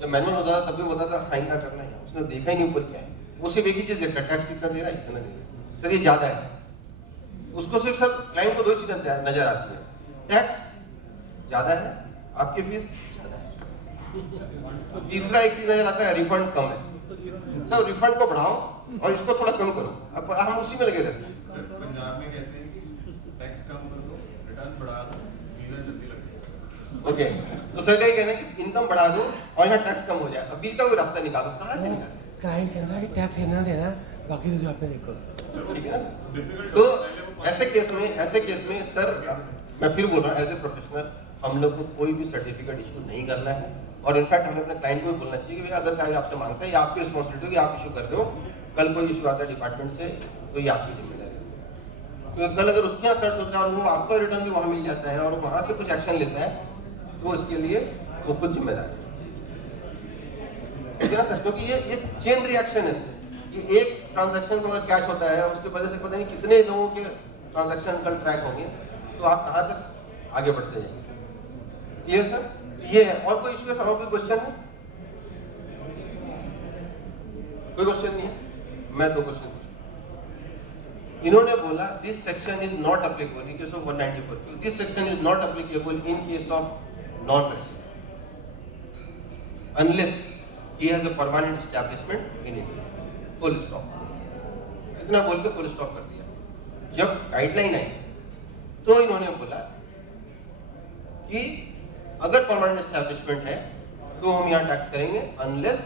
जब मैनुअल होता था तब भी होता था साइन ना करना है, उसने देखा ही नहीं ऊपर क्या है, वो सिर्फ एक ही चीज देखता है टैक्स कितना दे रहा है, कितना दे रहा है, सर ये ज्यादा है। उसको सिर्फ सर क्लाइंट को 2 चीजें नजर आती है, टैक्स ज्यादा है, आपकी फीस ज्यादा है, तीसरा एक चीज नजर आता है रिफंड कम है। सर रिफंड को बढ़ाओ और इसको थोड़ा कम करो, अब हम उसी में लगे रहते हैं। पंजाब में कहते हैं कि टैक्स कम कर दो, रिटर्न बढ़ा दो, वीजा जल्दी लग जाएगा। ओके, तो सर का ये कहना है कि इनकम बढ़ा दो और यहाँ टैक्स कम हो जाए, अब बीच का कोई रास्ता निकालो, कहाँ से निकालो? क्लाइंट कहना है कि टैक्स इतना देना, बाकी तो आपने देखो। ठीक है ना, तो ऐसे केस में सर मैं फिर बोल रहा हूँ एज ए प्रोफेशनल हम लोग को कोई भी सर्टिफिकेट इशू नहीं करना है, और इनफैक्ट हमें अपने क्लाइंट को भी बोलना चाहिए कि भैया अगर कोई आपसे मांगता है ये आपकी रिस्पॉन्सिबिलिटी होगी, आप इशू कर दो, कल कोई इशू आता है डिपार्टमेंट से तो ये आपकी जिम्मेदारी है, क्योंकि कल अगर उसके यहाँ सर्च होता है और वो आपका रिटर्न भी वहाँ मिल जाता है और वहाँ से कुछ एक्शन लेता है तो इसके लिए वो खुद जिम्मेदार है, ठीक है ना सर? क्योंकि ये चेन रिएक्शन है, ये एक ट्रांजैक्शन को अगर कैश होता है उसकी वजह से पता नहीं कितने लोगों के ट्रांजैक्शन कल ट्रैक होंगे, तो आप कहाँ तक आगे बढ़ते जाएंगे। Clear sir? ये है, और कोई इशू है सर? और कोई क्वेश्चन है? कोई क्वेश्चन नहीं है? मैं 2 क्वेश्चन इन्होंने बोला this section is not applicable in case of 194, this section is not applicable in case of non resident unless he has a permanent establishment in India, full stop. इतना बोल के फुल स्टॉप कर दिया। जब guideline आई तो इन्होंने बोला कि अगर परमानेंट एस्टैब्लिशमेंट है तो हम यहाँ टैक्स करेंगे unless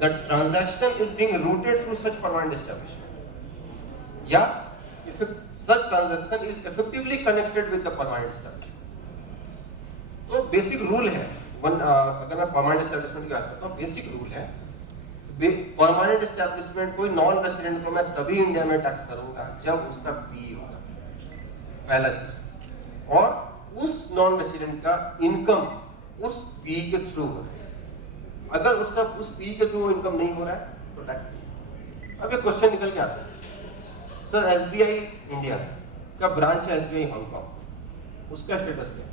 the transaction is being rooted through such permanent establishment या such transaction is effectively connected with the permanent establishment। तो बेसिक रूल है अगर मैं परमानेंट एस्टैब्लिशमेंट की बात करता हूँ, बेसिक रूल है परमानेंट एस्टैब्लिशमेंट कोई नॉन रेसिडेंट को मैं तभी इंडिया में टैक्स करूंगा जब उसका पी होगा, पहला चीज। और उस नॉन रेसिडेंट का इनकम उस पी के थ्रू हो रहा है। अगर उसका उस पी के थ्रू इनकम नहीं हो रहा है तो टैक्स नहीं। अब ये क्वेश्चन निकल के आता है, सर एसबीआई इंडिया का ब्रांच है एसबीआई हांगकांग, उसका स्टेटस क्या है?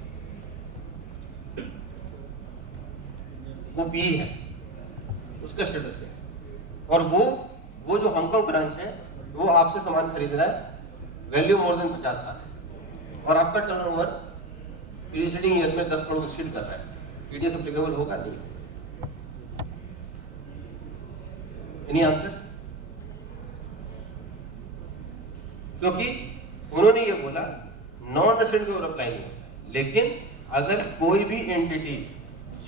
वो पी है, उसका स्टेटस क्या है? और वो जो हांगकांग ब्रांच है वो आपसे सामान खरीद रहा है वैल्यू मोर देन 50 लाख और आपका टर्नओवर प्रीसीडिंग ईयर में 10 करोड़ एक्सीड कर रहा है, टीडीएस एप्लीकेबल होगा नहीं? Any answer? क्योंकि उन्होंने ये बोला नॉन रेसिडेंट के ऊपर अप्लाई नहीं होता, लेकिन अगर कोई भी एंटिटी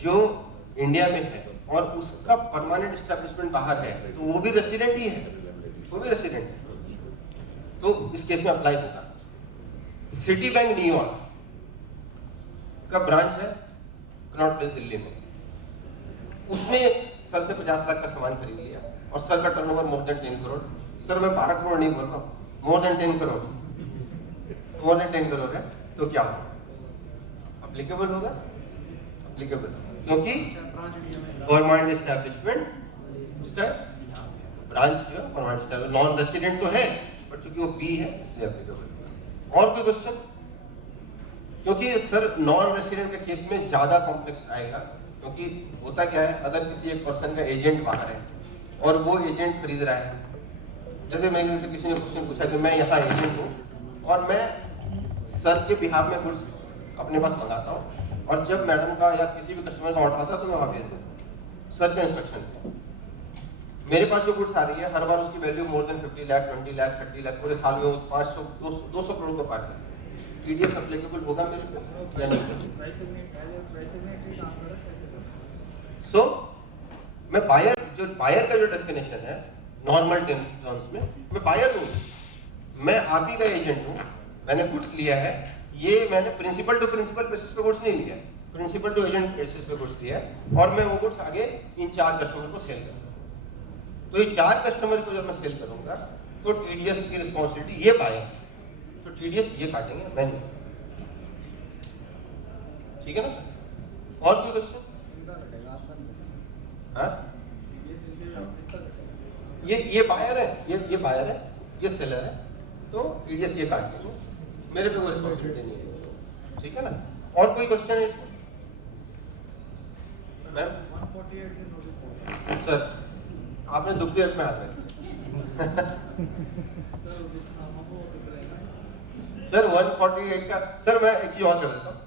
जो इंडिया में है और उसका परमानेंट एस्टैब्लिशमेंट बाहर है तो वो भी रेसिडेंट ही है, वो भी रेसिडेंट है, तो इस केस में अप्लाई होगा। सिटी बैंक न्यूयॉर्क का ब्रांच है कनॉट प्लेस दिल्ली में, उसने सर से 50 लाख का सामान खरीद लिया और सर का turnover more than 10 crore. Sir मैं 12 करोड़ नहीं बोल रहा हूँ, more than 10 crore, more than 10 crore है तो क्या होगा? अप्लीकेबल होगा? अप्लीकेबल, क्योंकि परमानेंट एस्टैब्लिशमेंट उसका ब्रांच जो परमानेंट एस्टैब्लिशमेंट नॉन रेसिडेंट तो है बट चूंकि वो पी है इसलिए अप्लीकेबल होगा। और कोई क्वेश्चन? क्योंकि सर नॉन रेसिडेंट के केस में ज्यादा कॉम्प्लेक्स आएगा, क्योंकि होता क्या है अगर किसी एक पर्सन का एजेंट बाहर है और वो एजेंट खरीद रहा है, जैसे मेरे से किसी ने क्वेश्चन पूछा कि मैं यहाँ एजेंट हूँ और मैं सर के बिहाफ में गुड्स अपने पास मंगाता हूँ और जब मैडम का या किसी भी कस्टमर का ऑर्डर आता है तो मैं वहाँ भेज देता हूँ सर के इंस्ट्रक्शन पे। मेरे पास जो गुड्स आ रही है हर बार उसकी value more than 50 lakh 20 lakh 30 lakh पूरे साल में 500 200 करोड़ को पार करती है। टीडीएस एप्लीकेबल होगा मेरे पे या नहीं? सो मैं बायर का जो डेफिनेशन है नॉर्मल टर्म्स में मैं बायर हूँ, मैं आप ही का एजेंट हूँ, मैंने गुड्स लिया है, ये मैंने प्रिंसिपल टू प्रिंसिपल बेसिस पे गुड्स नहीं लिया है, प्रिंसिपल टू एजेंट बेसिस पे गुड्स लिया है और मैं वो गुड्स आगे इन 4 कस्टमर को सेल करूँगा। तो ये 4 कस्टमर को जब मैं सेल करूँगा तो टीडीएस की रिस्पॉन्सिबिलिटी ये बायर, तो टीडीएस ये काटेंगे मैं नहीं। ठीक है ना सर? और कोई क्वेश्चन? हाँ, ये बायर है, ये बायर है, ये सेलर है, तो टीडीएस ये काट देंगे, मेरे पे कोई रिस्पॉन्सिबिलिटी नहीं है। ठीक है ना? और कोई क्वेश्चन है इसमें? मैम 148 सर आपने दुख दिया में आ गए। सर 148 का सर मैं एक चीज और कर देता हूँ,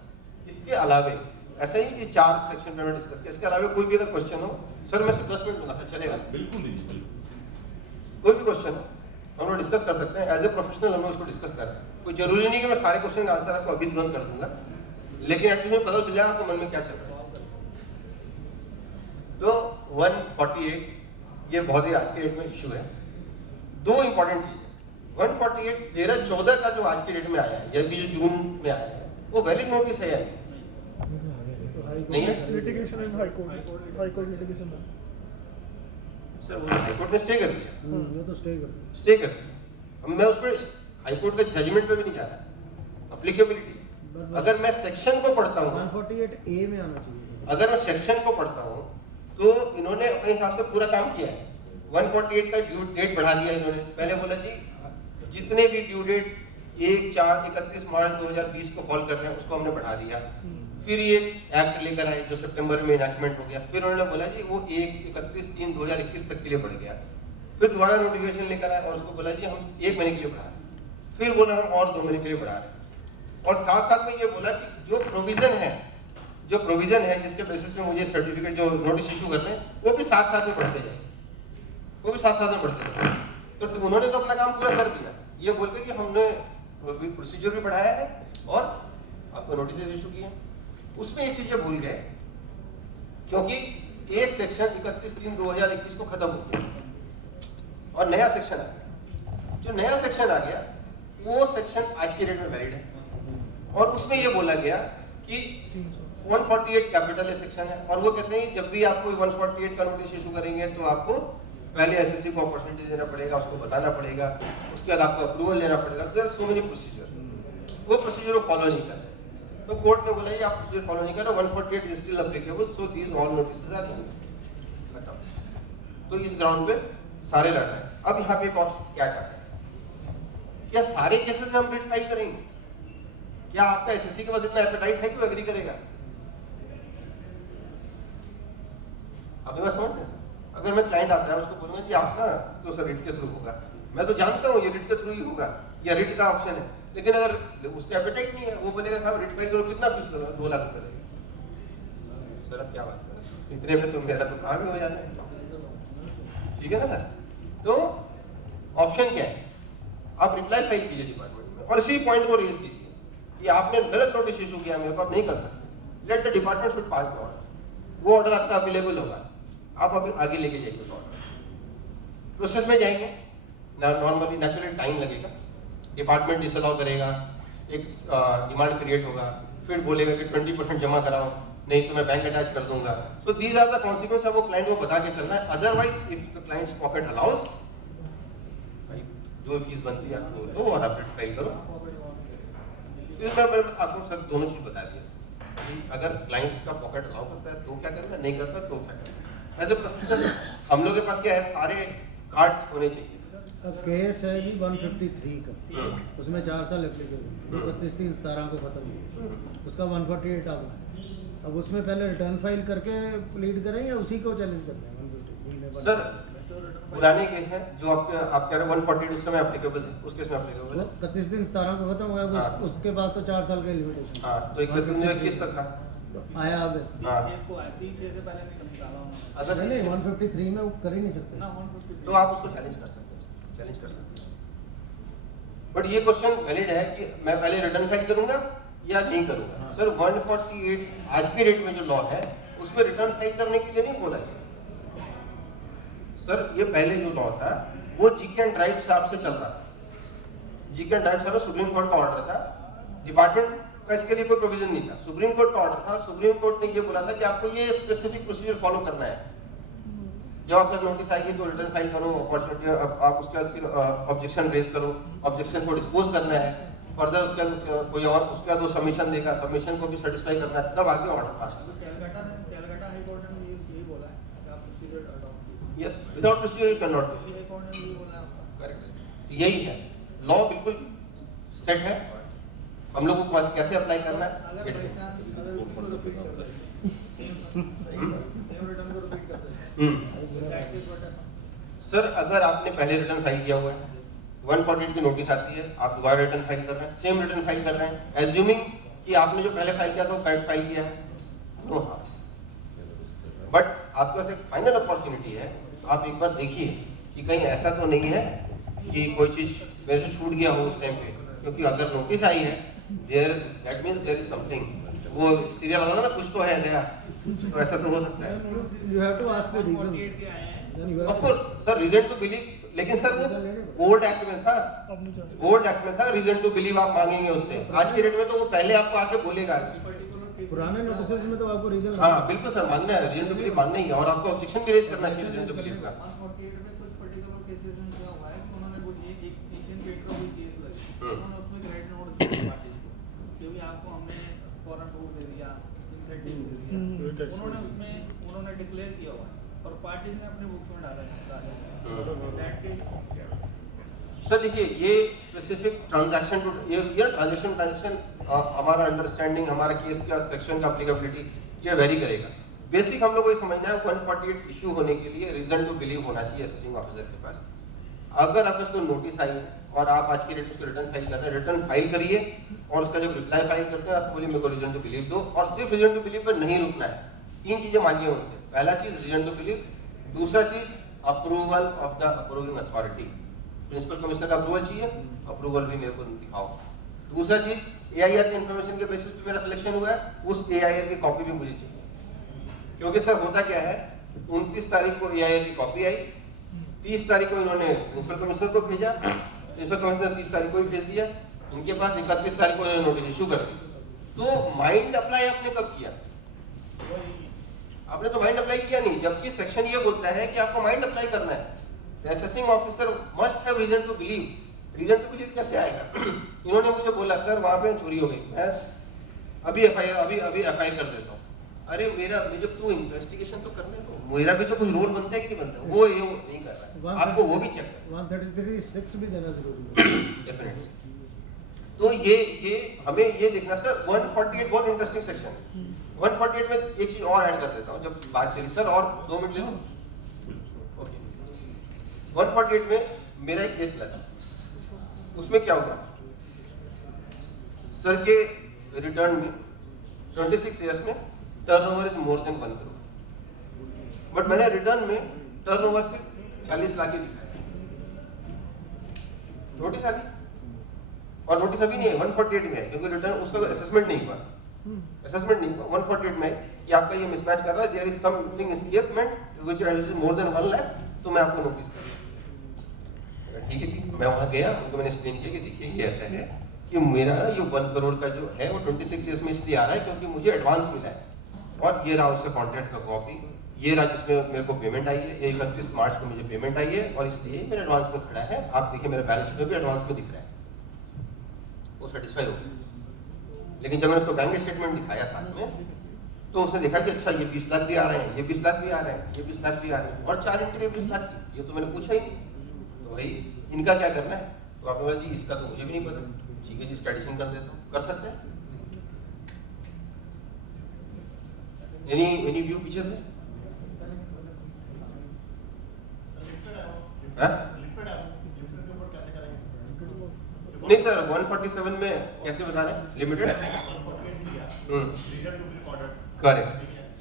इसके अलावे ऐसा ही कि 4 सेक्शन पे मैं डिस्कस किया, इसके अलावा कोई भी अगर क्वेश्चन हो सर मैं सिर्फ 10 मिनट लूंगा, सर चलेगा? बिल्कुल नहीं, बिल्कुल। कोई भी क्वेश्चन हो हम लोग डिस्कस कर सकते हैं, एज ए प्रोफेशनल हम लोग इसको डिस्कस कर रहे हैं। कोई जरूरी नहीं कि मैं सारे क्वेश्चन का आंसर आपको अभी तुरंत कर दूंगा, लेकिन एटलीस्ट में पता चल जाए आपको मन में क्या चल रहा है। तो 148 ये बहुत ही आज के डेट में इशू है। 2 इंपॉर्टेंट चीज है, 148 13-14 का जो आज के डेट में आया है या जो जून में आया है वो वैलिड नोटिस है या नहीं है? लिटिगेशन इन हाई कोर्ट लिटिगेशन है सर वो हाई कोर्ट ने स्टे कर दिया, वो तो स्टे कर दिया। अब मैं उस पर हाई कोर्ट के जजमेंट पे भी नहीं जा रहा, अप्लीकेबिलिटी। अगर मैं सेक्शन को पढ़ता हूँ 148A में आना चाहिए। अगर मैं सेक्शन को पढ़ता हूँ तो इन्होंने अपने हिसाब से पूरा काम किया है। 148 का ड्यू डेट बढ़ा दिया इन्होंने, पहले बोला जी जितने भी ड्यू डेट 31 मार्च 2020 को फॉल कर रहे हैं उसको हमने बढ़ा दिया। फिर ये एक्ट लेकर आए जो सितंबर में इनैक्टमेंट हो गया, फिर उन्होंने बोला जी वो 31/3/2021 तक के लिए बढ़ गया। फिर दोबारा नोटिफिकेशन लेकर आए और उसको बोला जी हम 1 महीने के लिए बढ़ा रहे हैं। फिर बोला हम और 2 महीने के लिए बढ़ा रहे हैं, और साथ साथ में ये बोला कि जो प्रोविजन है जिसके बेसिस पे मुझे सर्टिफिकेट जो नोटिस इशू करने हैं वो भी साथ साथ में बढ़ते जाए, वो भी साथ साथ में बढ़ते जाए। तो उन्होंने तो अपना काम पूरा कर दिया, ये बोल के कि हमने प्रोसीजर भी बढ़ाया है और आपको नोटिस इशू किए। उसमें एक चीज़ भूल गए, क्योंकि एक सेक्शन 31/3/2021 को खत्म हो गया और नया सेक्शन आ गया। जो नया सेक्शन आ गया वो सेक्शन आज के डेट में वैलिड है, और उसमें ये बोला गया कि 148 कैपिटल सेक्शन है, और वो कहते हैं कि जब भी आपको 148 का नोटिस इशू करेंगे तो आपको पहले एसएससी को अपॉर्चुनिटी देना पड़ेगा, उसको बताना पड़ेगा, उसके बाद आपको अप्रूवल लेना पड़ेगा। There are so many procedure, वो प्रोसीजर वो फॉलो नहीं कर रहे। तो कोर्ट ने बोला कि आप प्रोसीजर फॉलो नहीं कर रहे, 148 is still applicable, so these all notices are खत्म। तो इस ग्राउंड पे सारे लड़ रहे हैं। अब यहाँ पे एक और क्या चाहते हैं, क्या सारे केसेस में हम रिट फाइल करेंगे? क्या आपका एसएससी के पास इतना एपेटाइट है कि वो एग्री करेगा? आप ये बात समझते हैं? अगर मैं क्लाइंट आता है उसको बोलूंगा कि आप ना तो सर रिट के थ्रू होगा, मैं तो जानता हूँ ये रिट के थ्रू ही होगा या रिट का ऑप्शन है, लेकिन अगर उसका एपेटाइट नहीं है, वो बोलेगा साहब रिट फाइल करो, कितना फीस करो? 2 लाख रुपए लगेगा। सर अब क्या बात करें, इतने में तो मेरा तो काम ही हो जाता है, ठीक है ना सर? तो ऑप्शन क्या है, आप रिप्लाई फाइल कीजिए डिपार्टमेंट में और इसी पॉइंट को रेज कीजिए कि आपने गलत नोटिस इशू किया, मेरे को आप नहीं कर सकते। Let the department should pass the order, वो ऑर्डर आपका अवेलेबल होगा, आप अभी आगे लेके जाइए उस ऑर्डर। प्रोसेस में जाएंगे, नॉर्मली नेचुरली टाइम लगेगा, डिपार्टमेंट डिसअलाउ करेगा, एक डिमांड क्रिएट होगा, फिर बोलेगा कि 20% जमा कराओ, नहीं तो मैं बैंक अटैच कर दूंगा। So these are the consequence, वो क्लाइंट को बता के चलना है। Otherwise if the client's pocket allows, जो फीस बनती है आपको दो और आप रिट फाइल करो। मैं आपको सर दोनों चीज बता दिया, अगर क्लाइंट का पॉकेट अलाउ करता है तो क्या करना, नहीं करता तो क्या करना। एज ए प्रोफेशनल हम लोग के पास क्या है, सारे कार्ड्स होने चाहिए। अब केस है जी 153 का, उसमें 4 साल एप्लीकेबल, 31/3/17 को खत्म हुआ, उसका 148 आ गया। अब उसमें पहले रिटर्न फाइल करके प्लीड करें या उसी को चैलेंज करते हैं 153? सर पुराने केस है जो आप कह रहे हैं 148 उस समय एप्लीकेबल है, उस केस में एप्लीकेबल है। 31/3/17 को खत्म हो गया, उसके बाद तो 4 साल का लिमिटेशन। हाँ, तो 31/3/21 तक था, तो आया अब हाँ। अगर नहीं 153 में वो कर ही नहीं सकते ना 153 तो आप उसको चैलेंज कर सकते हैं, चैलेंज कर सकते हैं। बट ये क्वेश्चन वैलिड है कि मैं पहले रिटर्न फाइल करूंगा या नहीं करूंगा। हाँ। सर 148 आज के डेट में जो लॉ है उसमें रिटर्न फाइल करने के लिए नहीं बोला गया। सर ये पहले जो लॉ था वो जीके एंड ड्राइव साहब से चल रहा था, जीके एंड ड्राइव साहब सुप्रीम कोर्ट का ऑर्डर था, डिपार्टमेंट का इसके लिए कोई प्रोविजन नहीं था, सुप्रीम कोर्ट का ऑर्डर था। सुप्रीम कोर्ट ने ये बोला था कि आपको ये स्पेसिफिक प्रोसीजर फॉलो करना है, जब आपके पास नोटिस आएगी तो रिटर्न फाइल करो, अपॉर्चुनिटी आप उसके बाद फिर ऑब्जेक्शन रेज करो, ऑब्जेक्शन को डिस्पोज करना है, फर्दर उसके बाद कोई और उसके बाद वो सबमिशन देगा, सबमिशन को भी सेटिस्फाई करना है, तब आगे ऑर्डर पास हो सकता कैलकाटा हाई कोर्ट ने यही बोला है कि आप प्रोसीजर अडॉप्ट कीजिए। है। Yes, without procedure you can not do. High court ने यही बोला है आपका। करेक्ट, यही है लॉ, बिल्कुल सेट है, हम लोगों को कैसे अप्लाई करना है। अगर बाई चांस अगर उसको रिपीट करते हैं सेम रिटर्न को रिपीट करते हैं सर अगर आपने पहले रिटर्न फाइल किया हुआ है, 148 की नोटिस आती है, आप दोबारा रिटर्न फाइल कर रहे हैं, सेम रिटर्न फाइल कर रहे हैं, एज्यूमिंग कि आपने जो पहले फाइल किया था वो करेक्ट फाइल किया है, नो हार्म। बट आपके पास एक फाइनल अपॉर्चुनिटी है, आप एक बार देखिए कि कहीं ऐसा तो नहीं है कि कोई चीज मेरे से छूट गया हो उस टाइम पे, क्योंकि अगर नोटिस आई है there that means there is something, वो सीरियल वाला ना कुछ तो है नया, तो ऐसा तो हो सकता है। You have to ask the reason of course sir, reason to believe, लेकिन सर वो ओल्ड एक्ट में था, ओल्ड एक्ट में था रीजन टू बिलीव आप मांगेंगे उससे। आज के डेट में तो वो पहले आपको आके बोलेगा। पुराने नोटिसेस में तो आपको रीजन हाँ बिल्कुल सर, मानना है, रीजन टू बिलीव मानना ही है, और आपको ऑब्जेक्शन भी रेज करना चाहिए रीजन टू बिलीव का। 148 में कुछ पर्टिकुलर केसेस में क्या हुआ है कि उन्होंने वो एक एशियन गेट का कोई केस लगा, उन्होंने उसमें क्रेडिट नोट दिया पार्टीज को, क्योंकि आपको हमने फॉरेन टूर दे दिया, इंसेंटिव दे दिया, उन्होंने डिक्लेयर किया हुआ है और पार्टीज ने अपने बुक्स में डाला है। दैट केस सर देखिए, ये स्पेसिफिक ट्रांजैक्शन टू ये ट्रांजैक्शन हमारा अंडरस्टैंडिंग, हमारा केस का सेक्शन का एप्लीकेबिलिटी ये वेरी करेगा। बेसिक हम लोग को ये समझना है 148 इशू होने के लिए रीजन टू बिलीव होना चाहिए असेसिंग ऑफिसर के पास। अगर आपके पास कोई नोटिस आई है और आप आज की डेट में उसको रिटर्न फाइल करते हैं, रिटर्न फाइल करिए और उसका जब रिप्लाई फाइल करते हैं आपको बोलिए मेरे को रीजन टू बिलीव दो, और सिर्फ रीजन टू बिलीव पर नहीं रुकना है। 3 चीजें मांगिए उनसे। पहला चीज रीजन टू बिलीव, दूसरा चीज approval of the approving authority, principal commissioner का अप्रूवल चाहिए, अप्रूवल भी मेरे को दिखाओ। दूसरा चीज AIR के इन्फॉर्मेशन के बेसिस पे मेरा सिलेक्शन हुआ है, उस AIR की कॉपी भी मुझे चाहिए। क्योंकि सर होता क्या है, 29 तारीख को AIR की कॉपी आई, 30 तारीख को इन्होंने प्रिंसिपल कमिश्नर को भेजा, प्रिंसिपल कमिश्नर 30 तारीख को भी भेज दिया इनके पास, 31 तारीख को इन्होंने नोटिस इशू कर दी। तो माइंड अप्लाई आपने कब किया? आपने तो माइंड अप्लाई किया नहीं, जबकि सेक्शन ये बोलता है कि आपको माइंड अप्लाई करना है। The assessing officer must have reason to believe. Reason to believe कैसे आएगा? इन्होंने मुझे बोला सर वहां पे चोरी हो गई, मैं अभी एफआईआर कर देता हूँ। अरे मेरा मुझे तू इन्वेस्टिगेशन तो करने दो, मेरा भी तो कुछ रोल बनता है कि नहीं बनता, वो ये नहीं कर रहा है, आपको वो भी चेक करना 133(6) भी देना जरूरी है। डेफिनेटली। तो ये हमें ये देखना सर, 148 बहुत इंटरेस्टिंग सेक्शन है। 148 में एक चीज और ऐड कर देता हूँ जब बात चली सर, और 2 मिनट ले लो। ओके, 148 में मेरा एक केस लगा, उसमें क्या होगा सर के रिटर्न में 26 ईयर्स में turnover is more than 1 crore, but मैंने रिटर्न में टर्नओवर से 40 लाख ही दिखाया। नोटिस आ गई, और नोटिस अभी नहीं है, 148 में है, क्योंकि रिटर्न उसका असेसमेंट नहीं हुआ, 148 में कि आपका ये मिसमैच कर रहा है, there is something escapement which is more than 1 lakh, तो मैं आपको नोटिस कर दूं। ठीक है जी, मैं वहां गया, उनको मैंने एक्सप्लेन किया कि देखिए ये ऐसा है कि मेरा ना ये 1 करोड़ का जो है वो 26 ईयर्स में इसलिए आ रहा है क्योंकि मुझे एडवांस मिला है, और ये रहा उससे कॉन्ट्रैक्ट का कॉपी, ये रहा जिसमें मेरे को पेमेंट आई है, 31 मार्च को मुझे पेमेंट आई है, और इसलिए मेरा एडवांस में खड़ा है। आप देखिए मेरे बैलेंस शीट में भी एडवांस में दिख रहा है, वो सेटिस्फाई हो गया। लेकिन जब मैंने उसको बैंक स्टेटमेंट दिखाया साथ में, तो उसने देखा कि अच्छा ये 20 लाख भी आ रहे हैं, ये 20 लाख भी आ रहे हैं, ये 20 लाख भी आ रहे हैं, और 4 एंट्री 20 लाख की, ये तो मैंने पूछा ही नहीं। तो भाई इनका क्या करना है? तो आपने बोला जी इसका तो मुझे भी नहीं पता। ठीक है जी, इसका एडिशन कर देता हूँ, कर सकते हैं। एनी व्यू पीछे से? नहीं सर, 147 में कैसे बता रहे हैं लिमिटेड? करेक्ट।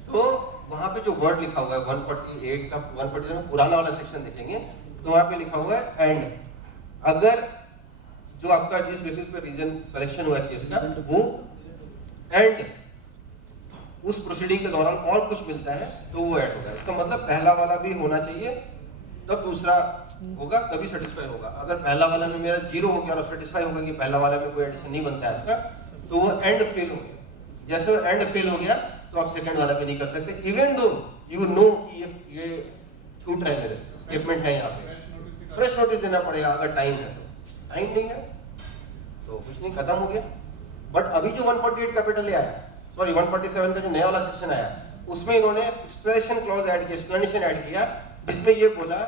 तो वहां पे जो वर्ड लिखा हुआ है 148 का, 147 पुराना वाला सेक्शन देखेंगे तो वहां पे लिखा हुआ है एंड। अगर जो आपका जिस बेसिस पे रीजन सिलेक्शन हुआ है केस का, वो एंड उस प्रोसीडिंग के दौरान और कुछ मिलता है तो वो ऐड होगा। इसका मतलब पहला वाला भी होना चाहिए, तब दूसरा होगा, तभी सेटिस्फाई होगा। अगर पहला वाला में मेरा 0 हो गया और सेटिस्फाई होगा कि पहला वाला में कोई एडिशन नहीं बनता है आपका, तो वो एंड फेल हो गया। जैसे वो एंड फेल हो गया तो आप सेकंड वाला पे नहीं कर सकते, इवन दो यू नो कि ये छूट रहा है, मेरे से स्टेटमेंट है यहाँ पे, फ्रेश नोटिस देना पड़ेगा अगर टाइम है तो। टाइम नहीं है तो कुछ नहीं, खत्म हो गया। बट अभी जो 148 कैपिटल आया, सॉरी 147 का जो नया वाला सेक्शन आया, उसमें इन्होंने एक्सप्रेशन क्लॉज ऐड किया, एक्सप्लेनेशन ऐड किया, जिसमें ये बोला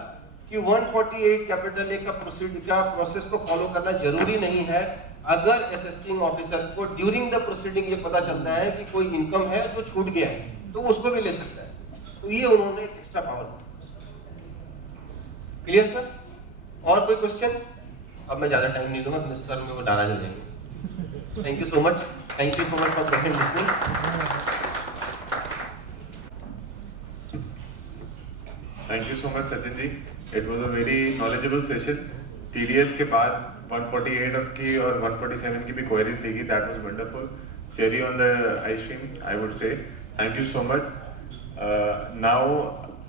कि 148 कैपिटल ए का प्रोसेस को फॉलो करना जरूरी नहीं है अगर असेसिंग ऑफिसर को ड्यूरिंग द प्रोसीडिंग ये पता चलता है कि कोई इनकम है जो छूट गया है तो उसको भी ले सकता है। तो ये उन्होंने एक एक्स्ट्रा पावर दी। Clear sir? और कोई क्वेश्चन? अब मैं ज्यादा टाइम नहीं लूंगा, सर में वो नाराज हो जाएंगे। Thank you so much, thank you so much for patient listening. Thank you so much, Sachin ji. It was a very knowledgeable session. TDS के बाद 148 की और 147 की भी queries Lee, that was wonderful. Cherry on the ice cream, I would say. Thank you so much. Now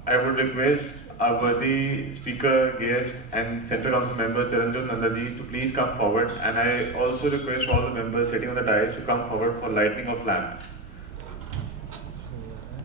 I would request our worthy speaker, guest, and Central Council member Charanjot Nanda ji to please come forward. And I also request all the members sitting on the dais to come forward for lighting of lamp.